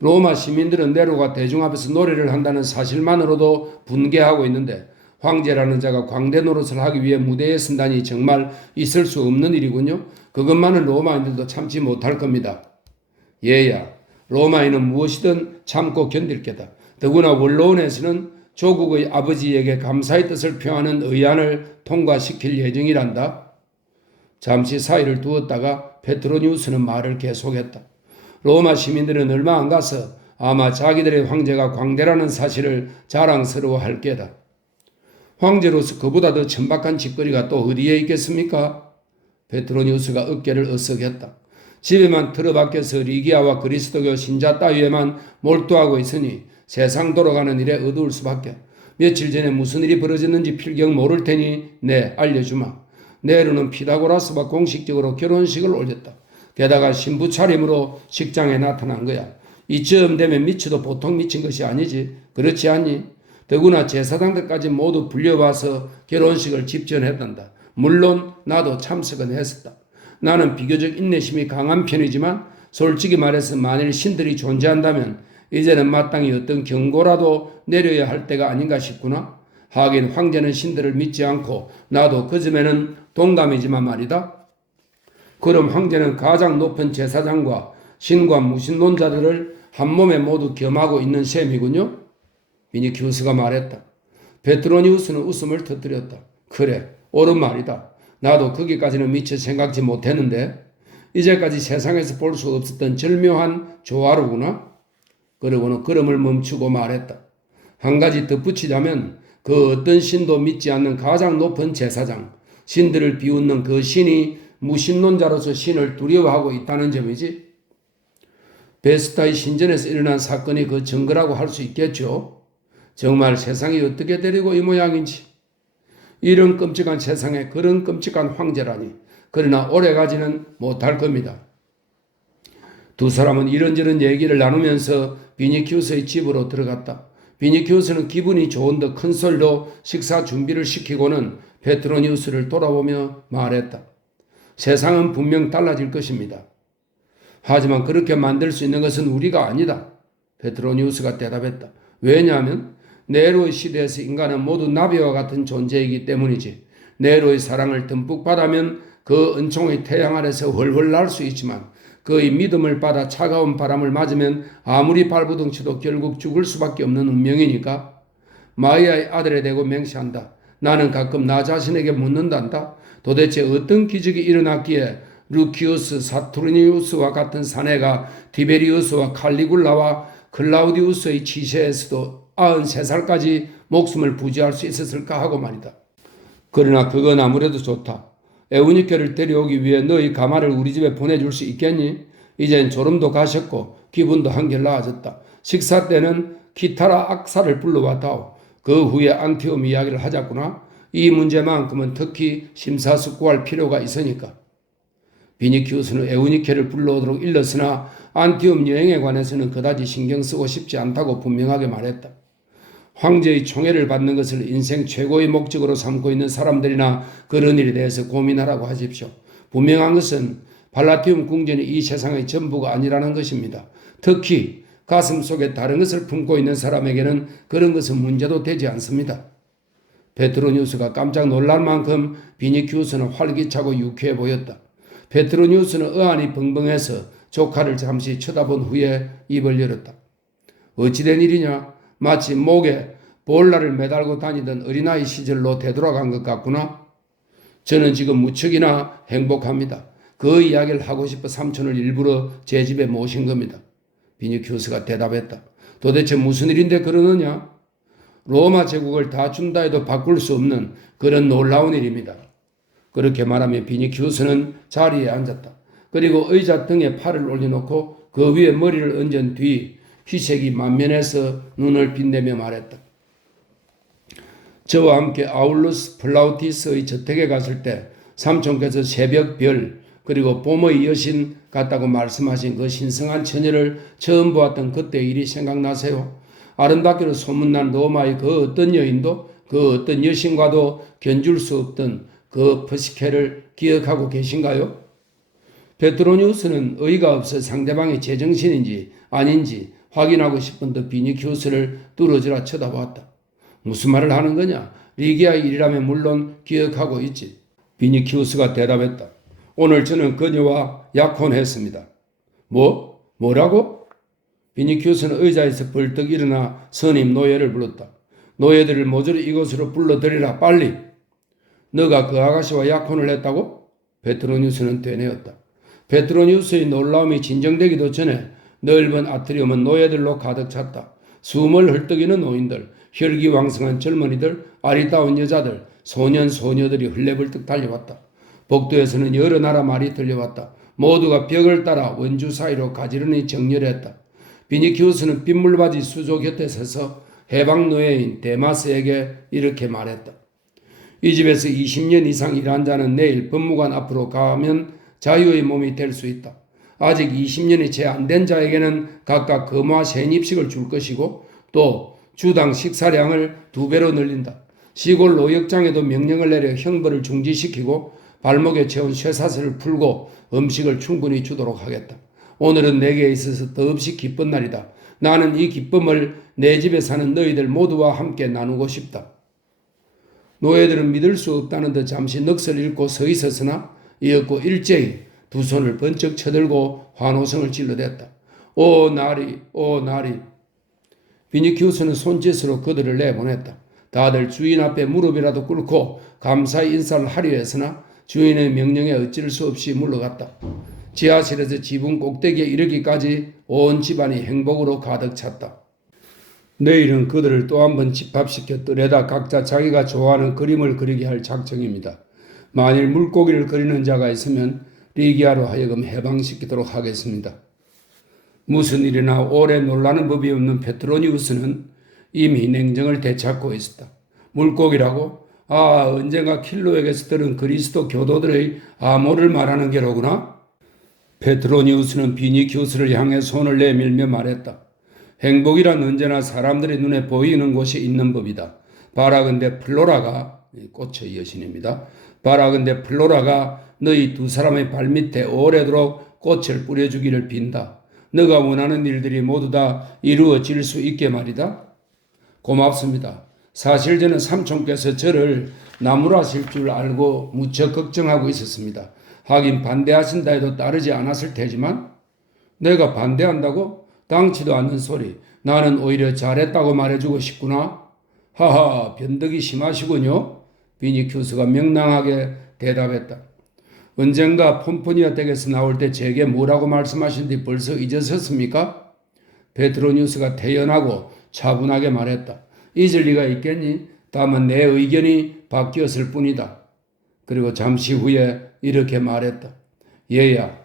로마 시민들은 네로가 대중 앞에서 노래를 한다는 사실만으로도 분개하고 있는데 황제라는 자가 광대 노릇을 하기 위해 무대에 선다니 정말 있을 수 없는 일이군요. 그것만은 로마인들도 참지 못할 겁니다. 얘야, 로마인은 무엇이든 참고 견딜 게다. 더구나 원로원에서는 조국의 아버지에게 감사의 뜻을 표하는 의안을 통과시킬 예정이란다. 잠시 사이를 두었다가 페트로니우스는 말을 계속했다. 로마 시민들은 얼마 안 가서 아마 자기들의 황제가 광대라는 사실을 자랑스러워할 게다. 황제로서 그보다 더 천박한 짓거리가 또 어디에 있겠습니까? 페트로니우스가 어깨를 으쓱했다. 집에만 틀어박혀서 리기아와 그리스도교 신자 따위에만 몰두하고 있으니 세상 돌아가는 일에 어두울 수밖에. 며칠 전에 무슨 일이 벌어졌는지 필경 모를 테니 네, 알려주마. 네로는 피타고라스와 공식적으로 결혼식을 올렸다. 게다가 신부 차림으로 식장에 나타난 거야. 이쯤 되면 미쳐도 보통 미친 것이 아니지. 그렇지 않니? 더구나 제사장들까지 모두 불려와서 결혼식을 집전했단다. 물론 나도 참석은 했었다. 나는 비교적 인내심이 강한 편이지만 솔직히 말해서 만일 신들이 존재한다면 이제는 마땅히 어떤 경고라도 내려야 할 때가 아닌가 싶구나. 하긴 황제는 신들을 믿지 않고 나도 그 점에는 동감이지만 말이다. 그럼 황제는 가장 높은 제사장과 신과 무신론자들을 한 몸에 모두 겸하고 있는 셈이군요. 비니키우스가 말했다. 페트로니우스는 웃음을 터뜨렸다. 그래, 옳은 말이다. 나도 거기까지는 미처 생각지 못했는데 이제까지 세상에서 볼 수 없었던 절묘한 조화로구나. 그러고는 걸음을 멈추고 말했다. 한 가지 덧붙이자면 그 어떤 신도 믿지 않는 가장 높은 제사장, 신들을 비웃는 그 신이 무신론자로서 신을 두려워하고 있다는 점이지. 베스타의 신전에서 일어난 사건이 그 증거라고 할 수 있겠죠. 정말 세상이 어떻게 되리고 이 모양인지. 이런 끔찍한 세상에 그런 끔찍한 황제라니. 그러나 오래가지는 못할 겁니다. 두 사람은 이런저런 얘기를 나누면서 비니키우스의 집으로 들어갔다. 비니키우스는 기분이 좋은 듯 큰 소리로 식사 준비를 시키고는 페트로니우스를 돌아보며 말했다. 세상은 분명 달라질 것입니다. 하지만 그렇게 만들 수 있는 것은 우리가 아니다. 페트로니우스가 대답했다. 왜냐하면 네로의 시대에서 인간은 모두 나비와 같은 존재이기 때문이지. 네로의 사랑을 듬뿍 받으면 그 은총의 태양 아래서 훨훨 날 수 있지만 그의 믿음을 받아 차가운 바람을 맞으면 아무리 발부둥쳐도 결국 죽을 수밖에 없는 운명이니까. 마이아의 아들에 대고 맹세한다. 나는 가끔 나 자신에게 묻는단다. 도대체 어떤 기적이 일어났기에 루키우스, 사투르니우스와 같은 사내가 티베리우스와 칼리굴라와 클라우디우스의 치세에서도 93살까지 목숨을 부지할 수 있었을까 하고 말이다. 그러나 그건 아무래도 좋다. 에우니케를 데려오기 위해 너희 가마를 우리 집에 보내줄 수 있겠니? 이젠 졸음도 가셨고 기분도 한결 나아졌다. 식사 때는 키타라 악사를 불러왔다오. 그 후에 안티움 이야기를 하자꾸나. 이 문제만큼은 특히 심사숙고할 필요가 있으니까. 비니키우스는 에우니케를 불러오도록 일렀으나 안티움 여행에 관해서는 그다지 신경 쓰고 싶지 않다고 분명하게 말했다. 황제의 총애를 받는 것을 인생 최고의 목적으로 삼고 있는 사람들이나 그런 일에 대해서 고민하라고 하십시오. 분명한 것은 팔라티움 궁전이 이 세상의 전부가 아니라는 것입니다. 특히 가슴 속에 다른 것을 품고 있는 사람에게는 그런 것은 문제도 되지 않습니다. 페트로니우스가 깜짝 놀랄 만큼 비니키우스는 활기차고 유쾌해 보였다. 페트로니우스는 어안이 벙벙해서 조카를 잠시 쳐다본 후에 입을 열었다. 어찌된 일이냐? 마치 목에 볼날을 매달고 다니던 어린아이 시절로 되돌아간 것 같구나. 저는 지금 무척이나 행복합니다. 그 이야기를 하고 싶어 삼촌을 일부러 제 집에 모신 겁니다. 비니큐스가 대답했다. 도대체 무슨 일인데 그러느냐? 로마 제국을 다 준다 해도 바꿀 수 없는 그런 놀라운 일입니다. 그렇게 말하며 비니큐스는 자리에 앉았다. 그리고 의자 등에 팔을 올려놓고 그 위에 머리를 얹은 뒤 희색이 만면에서 눈을 빛내며 말했다. 저와 함께 아울루스 플라우티스의 저택에 갔을 때 삼촌께서 새벽별 그리고 봄의 여신 같다고 말씀하신 그 신성한 처녀를 처음 보았던 그때의 일이 생각나세요? 아름답기로 소문난 로마의 그 어떤 여인도 그 어떤 여신과도 견줄 수 없던 그 퍼시케를 기억하고 계신가요? 페트로니우스는 의의가 없어 상대방의 제정신인지 아닌지 확인하고 싶은 듯 비니큐스를 뚫어져라 쳐다보았다. 무슨 말을 하는 거냐? 리기아의 일이라면 물론 기억하고 있지. 비니큐스가 대답했다. 오늘 저는 그녀와 약혼했습니다. 뭐라고? 비니큐스는 의자에서 벌떡 일어나 선임 노예를 불렀다. 노예들을 모조리 이곳으로 불러들이라 빨리. 너가 그 아가씨와 약혼을 했다고? 페트로니우스는 되뇌었다. 페트로니우스의 놀라움이 진정되기도 전에 넓은 아트리움은 노예들로 가득 찼다. 숨을 헐떡이는 노인들, 혈기왕성한 젊은이들, 아리따운 여자들, 소년 소녀들이 흘레불떡 달려왔다. 복도에서는 여러 나라 말이 들려왔다. 모두가 벽을 따라 원주 사이로 가지런히 정렬했다. 비니키우스는 빗물바지 수조 곁에 서서 해방 노예인 데마스에게 이렇게 말했다. 이 집에서 20년 이상 일한 자는 내일 법무관 앞으로 가면 자유의 몸이 될 수 있다. 아직 20년이 채 안 된 자에게는 각각 금화 생입식을 줄 것이고 또 주당 식사량을 2배로 늘린다. 시골 노역장에도 명령을 내려 형벌을 중지시키고 발목에 채운 쇠사슬을 풀고 음식을 충분히 주도록 하겠다. 오늘은 내게 있어서 더없이 기쁜 날이다. 나는 이 기쁨을 내 집에 사는 너희들 모두와 함께 나누고 싶다. 노예들은 믿을 수 없다는 듯 잠시 넋을 잃고 서 있었으나 이었고 일제히 두 손을 번쩍 쳐들고 환호성을 질러댔다. 오 나리, 오 나리. 비니키우스는 손짓으로 그들을 내보냈다. 다들 주인 앞에 무릎이라도 꿇고 감사의 인사를 하려 했으나 주인의 명령에 어쩔 수 없이 물러갔다. 지하실에서 지붕 꼭대기에 이르기까지 온 집안이 행복으로 가득 찼다. 내일은 그들을 또 한 번 집합시켜 뜰에다 각자 자기가 좋아하는 그림을 그리게 할 작정입니다. 만일 물고기를 그리는 자가 있으면 리기아로 하여금 해방시키도록 하겠습니다. 무슨 일이나 오래 놀라는 법이 없는 페트로니우스는 이미 냉정을 되찾고 있었다. 물고기라고? 언젠가 킬로에게서 들은 그리스도 교도들의 암호를 말하는 게로구나? 페트로니우스는 비니키우스를 향해 손을 내밀며 말했다. 행복이란 언제나 사람들의 눈에 보이는 곳이 있는 법이다. 바라건대 플로라가, 꽃의 여신입니다. 바라건대 플로라가 너희 두 사람의 발밑에 오래도록 꽃을 뿌려주기를 빈다. 너가 원하는 일들이 모두 다 이루어질 수 있게 말이다. 고맙습니다. 사실 저는 삼촌께서 저를 나무라실 줄 알고 무척 걱정하고 있었습니다. 하긴 반대하신다 해도 따르지 않았을 테지만 내가 반대한다고? 당치도 않는 소리. 나는 오히려 잘했다고 말해주고 싶구나. 하하, 변덕이 심하시군요. 비니큐스가 명랑하게 대답했다. 언젠가 폼포니아 댁에서 나올 때 제게 뭐라고 말씀하신지 벌써 잊으셨습니까? 페트로니우스가 태연하고 차분하게 말했다. 잊을 리가 있겠니? 다만 내 의견이 바뀌었을 뿐이다. 그리고 잠시 후에 이렇게 말했다. 얘야,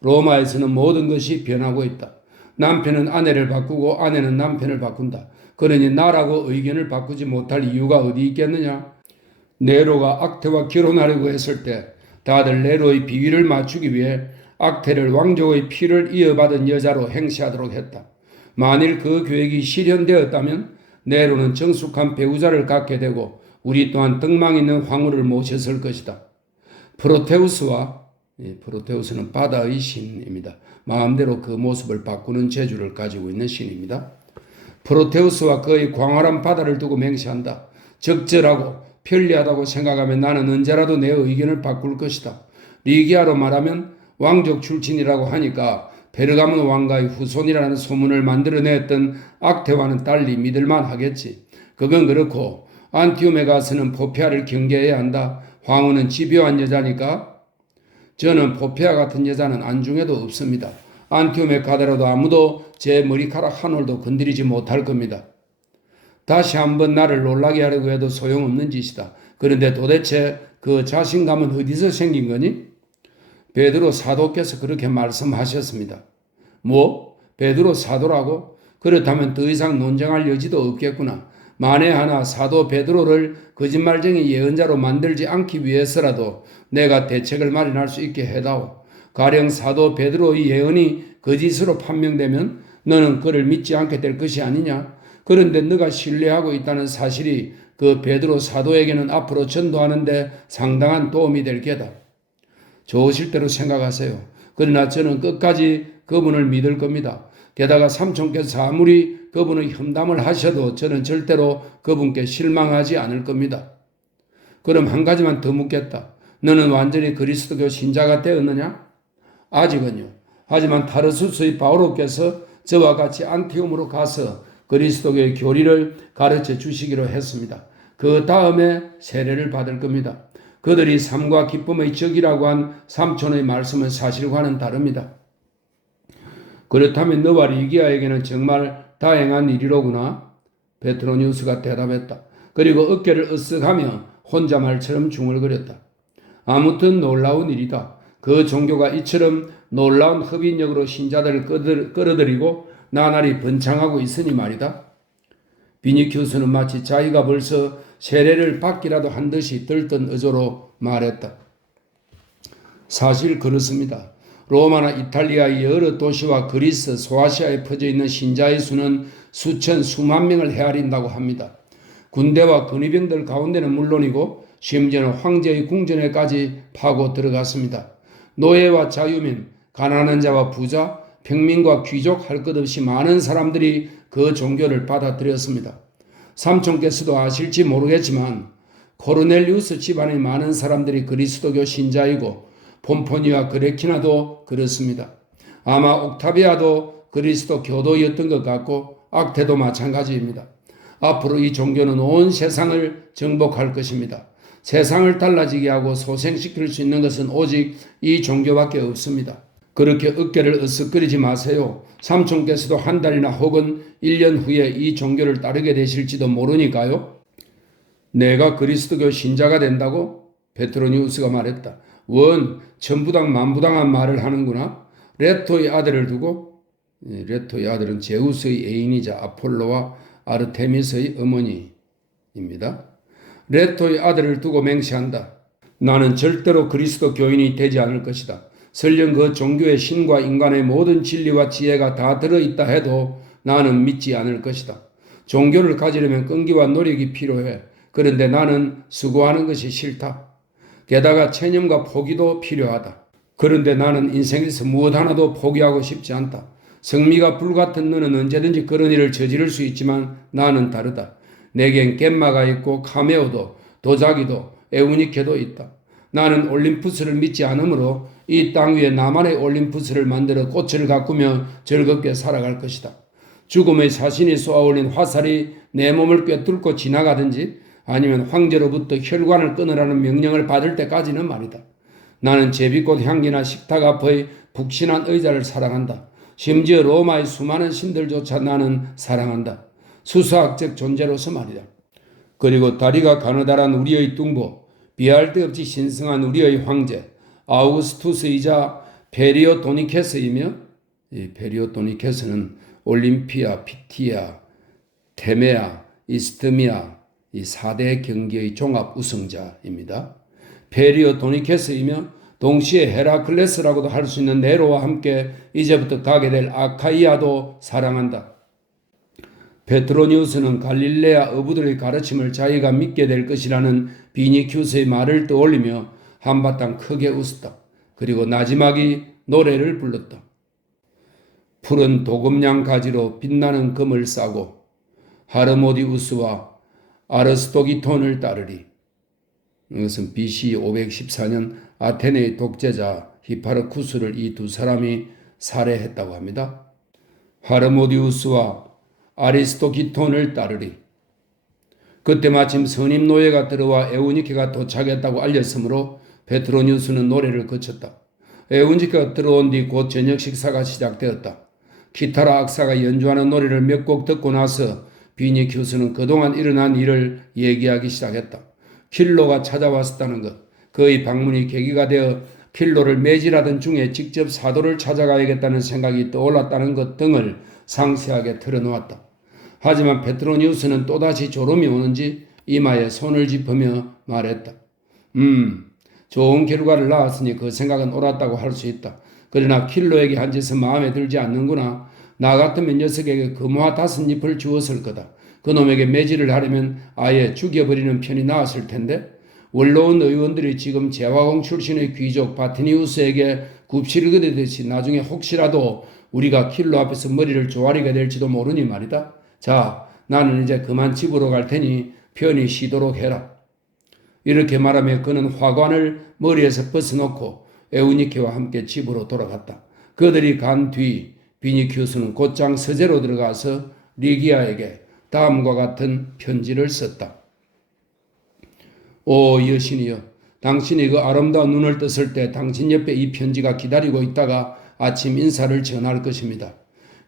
로마에서는 모든 것이 변하고 있다. 남편은 아내를 바꾸고 아내는 남편을 바꾼다. 그러니 나라고 의견을 바꾸지 못할 이유가 어디 있겠느냐? 네로가 악태와 결혼하려고 했을 때 다들 네로의 비위를 맞추기 위해 악태를 왕족의 피를 이어받은 여자로 행시하도록 했다. 만일 그 계획이 실현되었다면 네로는 정숙한 배우자를 갖게 되고 우리 또한 등망 있는 황후를 모셨을 것이다. 프로테우스는 바다의 신입니다. 마음대로 그 모습을 바꾸는 재주를 가지고 있는 신입니다. 프로테우스와 그의 광활한 바다를 두고 맹세한다. 적절하고 편리하다고 생각하면 나는 언제라도 내 의견을 바꿀 것이다. 리기아로 말하면 왕족 출신이라고 하니까 페르가몬 왕가의 후손이라는 소문을 만들어냈던 악태와는 달리 믿을만 하겠지. 그건 그렇고 안티움에 가서는 포피아를 경계해야 한다. 황후는 집요한 여자니까. 저는 포피아 같은 여자는 안중에도 없습니다. 안티움에 가더라도 아무도 제 머리카락 한 올도 건드리지 못할 겁니다. 다시 한번 나를 놀라게 하려고 해도 소용없는 짓이다. 그런데 도대체 그 자신감은 어디서 생긴 거니? 베드로 사도께서 그렇게 말씀하셨습니다. 뭐? 베드로 사도라고? 그렇다면 더 이상 논쟁할 여지도 없겠구나. 만에 하나 사도 베드로를 거짓말쟁이 예언자로 만들지 않기 위해서라도 내가 대책을 마련할 수 있게 해다오. 가령 사도 베드로의 예언이 거짓으로 판명되면 너는 그를 믿지 않게 될 것이 아니냐? 그런데 너가 신뢰하고 있다는 사실이 그 베드로 사도에게는 앞으로 전도하는데 상당한 도움이 될 게다. 좋으실 대로 생각하세요. 그러나 저는 끝까지 그분을 믿을 겁니다. 게다가 삼촌께서 아무리 그분의 험담을 하셔도 저는 절대로 그분께 실망하지 않을 겁니다. 그럼 한 가지만 더 묻겠다. 너는 완전히 그리스도교 신자가 되었느냐? 아직은요. 하지만 타르수스의 바오로께서 저와 같이 안티움으로 가서 그리스도교의 교리를 가르쳐 주시기로 했습니다. 그 다음에 세례를 받을 겁니다. 그들이 삶과 기쁨의 적이라고 한 삼촌의 말씀은 사실과는 다릅니다. 그렇다면 너와 리기아에게는 정말 다행한 일이로구나. 베트로니우스가 대답했다. 그리고 어깨를 으쓱하며 혼자 말처럼 중얼거렸다. 아무튼 놀라운 일이다. 그 종교가 이처럼 놀라운 흡인력으로 신자들을 끌어들이고 나날이 번창하고 있으니 말이다. 비니큐스는 마치 자기가 벌써 세례를 받기라도 한 듯이 들뜬 어조로 말했다. 사실 그렇습니다. 로마나 이탈리아의 여러 도시와 그리스, 소아시아에 퍼져 있는 신자의 수는 수천, 수만 명을 헤아린다고 합니다. 군대와 근위병들 가운데는 물론이고 심지어는 황제의 궁전에까지 파고 들어갔습니다. 노예와 자유민, 가난한 자와 부자, 평민과 귀족 할 것 없이 많은 사람들이 그 종교를 받아들였습니다. 삼촌께서도 아실지 모르겠지만 코르넬리우스 집안의 많은 사람들이 그리스도교 신자이고 폼포니와 그레키나도 그렇습니다. 아마 옥타비아도 그리스도 교도였던 것 같고 악테도 마찬가지입니다. 앞으로 이 종교는 온 세상을 정복할 것입니다. 세상을 달라지게 하고 소생시킬 수 있는 것은 오직 이 종교밖에 없습니다. 그렇게 어깨를 으쓱거리지 마세요. 삼촌께서도 한 달이나 혹은 1년 후에 이 종교를 따르게 되실지도 모르니까요. 내가 그리스도교 신자가 된다고? 베트로니우스가 말했다. 원, 천부당 만부당한 말을 하는구나. 레토의 아들을 두고, 레토의 아들은 제우스의 애인이자 아폴로와 아르테미스의 어머니입니다. 레토의 아들을 두고 맹세한다. 나는 절대로 그리스도 교인이 되지 않을 것이다. 설령 그 종교의 신과 인간의 모든 진리와 지혜가 다 들어있다 해도 나는 믿지 않을 것이다. 종교를 가지려면 끈기와 노력이 필요해. 그런데 나는 수고하는 것이 싫다. 게다가 체념과 포기도 필요하다. 그런데 나는 인생에서 무엇 하나도 포기하고 싶지 않다. 성미가 불같은 너는 언제든지 그런 일을 저지를 수 있지만 나는 다르다. 내겐 겜마가 있고 카메오도 도자기도 에우니케도 있다. 나는 올림푸스를 믿지 않으므로 이 땅 위에 나만의 올림푸스를 만들어 꽃을 가꾸며 즐겁게 살아갈 것이다. 죽음의 사신이 쏘아올린 화살이 내 몸을 꿰뚫고 지나가든지 아니면 황제로부터 혈관을 끊으라는 명령을 받을 때까지는 말이다. 나는 제비꽃 향기나 식탁 앞의 북신한 의자를 사랑한다. 심지어 로마의 수많은 신들조차 나는 사랑한다. 수수학적 존재로서 말이다. 그리고 다리가 가느다란 우리의 뚱보, 비할 데 없이 신성한 우리의 황제, 아우구스투스이자 페리오도니케스이며, 이 페리오도니케스는 올림피아, 피티아, 테메아, 이스트미아, 이 4대 경기의 종합 우승자입니다. 페리오도니케스이며 동시에 헤라클레스라고도 할 수 있는 네로와 함께 이제부터 가게 될 아카이아도 사랑한다. 베트로니우스는 갈릴레아 어부들의 가르침을 자기가 믿게 될 것이라는 비니큐스의 말을 떠올리며 한바탕 크게 웃었다. 그리고 나지막이 노래를 불렀다. 푸른 도금양 가지로 빛나는 금을 싸고 하르모디우스와 아르스토기톤을 따르리. 이것은 BC 514년 아테네의 독재자 히파르쿠스를 이 두 사람이 살해했다고 합니다. 하르모디우스와 아리스토기톤을 따르리. 그때 마침 선임 노예가 들어와 에우니케가 도착했다고 알렸으므로 페트로니우스는 노래를 그쳤다. 에우니케가 들어온 뒤 곧 저녁 식사가 시작되었다. 기타라 악사가 연주하는 노래를 몇 곡 듣고 나서 비니큐스는 그동안 일어난 일을 얘기하기 시작했다. 킬로가 찾아왔었다는 것, 그의 방문이 계기가 되어 킬로를 매질하던 중에 직접 사도를 찾아가야겠다는 생각이 떠올랐다는 것 등을 상세하게 털어놓았다. 하지만 페트로니우스는 또다시 졸음이 오는지 이마에 손을 짚으며 말했다. 좋은 결과를 낳았으니 그 생각은 옳았다고 할 수 있다. 그러나 킬로에게 한 짓은 마음에 들지 않는구나. 나 같으면 녀석에게 금화 5잎을 주었을 거다. 그놈에게 매질을 하려면 아예 죽여버리는 편이 나았을 텐데 원로원 의원들이 지금 제화공 출신의 귀족 바티니우스에게 굽시를 그대듯이 나중에 혹시라도 우리가 킬로 앞에서 머리를 조아리게 될지도 모르니 말이다. 자, 나는 이제 그만 집으로 갈 테니 편히 쉬도록 해라. 이렇게 말하며 그는 화관을 머리에서 벗어놓고 에우니케와 함께 집으로 돌아갔다. 그들이 간 뒤 비니큐스는 곧장 서재로 들어가서 리기아에게 다음과 같은 편지를 썼다. 오 여신이여, 당신이 그 아름다운 눈을 떴을 때 당신 옆에 이 편지가 기다리고 있다가 아침 인사를 전할 것입니다.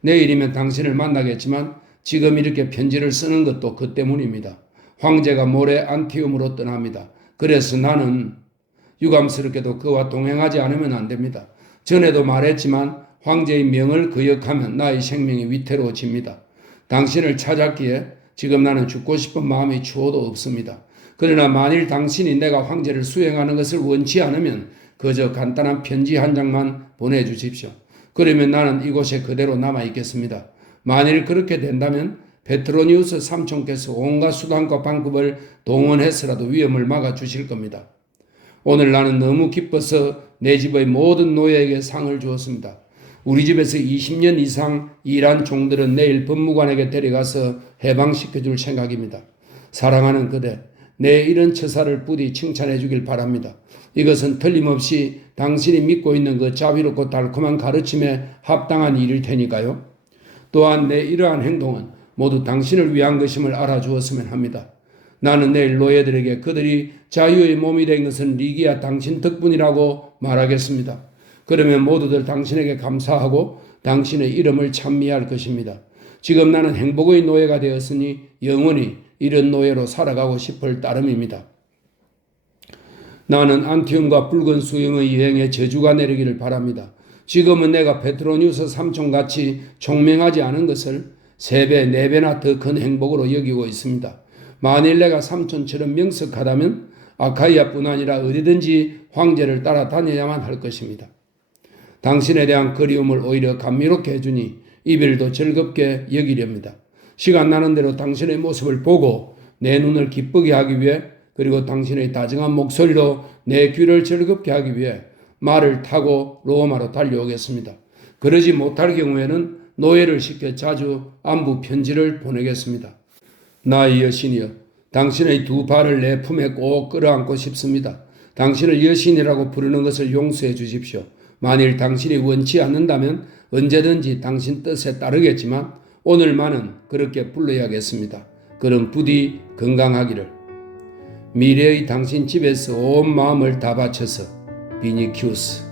내일이면 당신을 만나겠지만 지금 이렇게 편지를 쓰는 것도 그 때문입니다. 황제가 모레 안티움으로 떠납니다. 그래서 나는 유감스럽게도 그와 동행하지 않으면 안 됩니다. 전에도 말했지만 황제의 명을 거역하면 나의 생명이 위태로워집니다. 당신을 찾았기에 지금 나는 죽고 싶은 마음이 추호도 없습니다. 그러나 만일 당신이 내가 황제를 수행하는 것을 원치 않으면 그저 간단한 편지 한 장만 보내주십시오. 그러면 나는 이곳에 그대로 남아있겠습니다. 만일 그렇게 된다면 페트로니우스 삼촌께서 온갖 수단과 방법을 동원해서라도 위험을 막아주실 겁니다. 오늘 나는 너무 기뻐서 내 집의 모든 노예에게 상을 주었습니다. 우리 집에서 20년 이상 일한 종들은 내일 법무관에게 데려가서 해방시켜줄 생각입니다. 사랑하는 그대, 내 이런 처사를 부디 칭찬해 주길 바랍니다. 이것은 틀림없이 당신이 믿고 있는 그 자비롭고 달콤한 가르침에 합당한 일일 테니까요. 또한 내 이러한 행동은 모두 당신을 위한 것임을 알아주었으면 합니다. 나는 내일 노예들에게 그들이 자유의 몸이 된 것은 리기아 당신 덕분이라고 말하겠습니다. 그러면 모두들 당신에게 감사하고 당신의 이름을 찬미할 것입니다. 지금 나는 행복의 노예가 되었으니 영원히 이런 노예로 살아가고 싶을 따름입니다. 나는 안티움과 붉은 수영의 여행에 저주가 내리기를 바랍니다. 지금은 내가 페트로니우스 삼촌같이 총명하지 않은 것을 3배, 4배나 더 큰 행복으로 여기고 있습니다. 만일 내가 삼촌처럼 명석하다면 아카이아뿐 아니라 어디든지 황제를 따라다녀야만 할 것입니다. 당신에 대한 그리움을 오히려 감미롭게 해주니 이별도 즐겁게 여기렵니다. 시간 나는 대로 당신의 모습을 보고 내 눈을 기쁘게 하기 위해 그리고 당신의 다정한 목소리로 내 귀를 즐겁게 하기 위해 말을 타고 로마로 달려오겠습니다. 그러지 못할 경우에는 노예를 시켜 자주 안부 편지를 보내겠습니다. 나의 여신이여, 당신의 2 발을 내 품에 꼭 끌어안고 싶습니다. 당신을 여신이라고 부르는 것을 용서해 주십시오. 만일 당신이 원치 않는다면 언제든지 당신 뜻에 따르겠지만 오늘만은 그렇게 불러야겠습니다. 그럼 부디 건강하기를. 미래의 당신 집에서 온 마음을 다 바쳐서 비니큐스.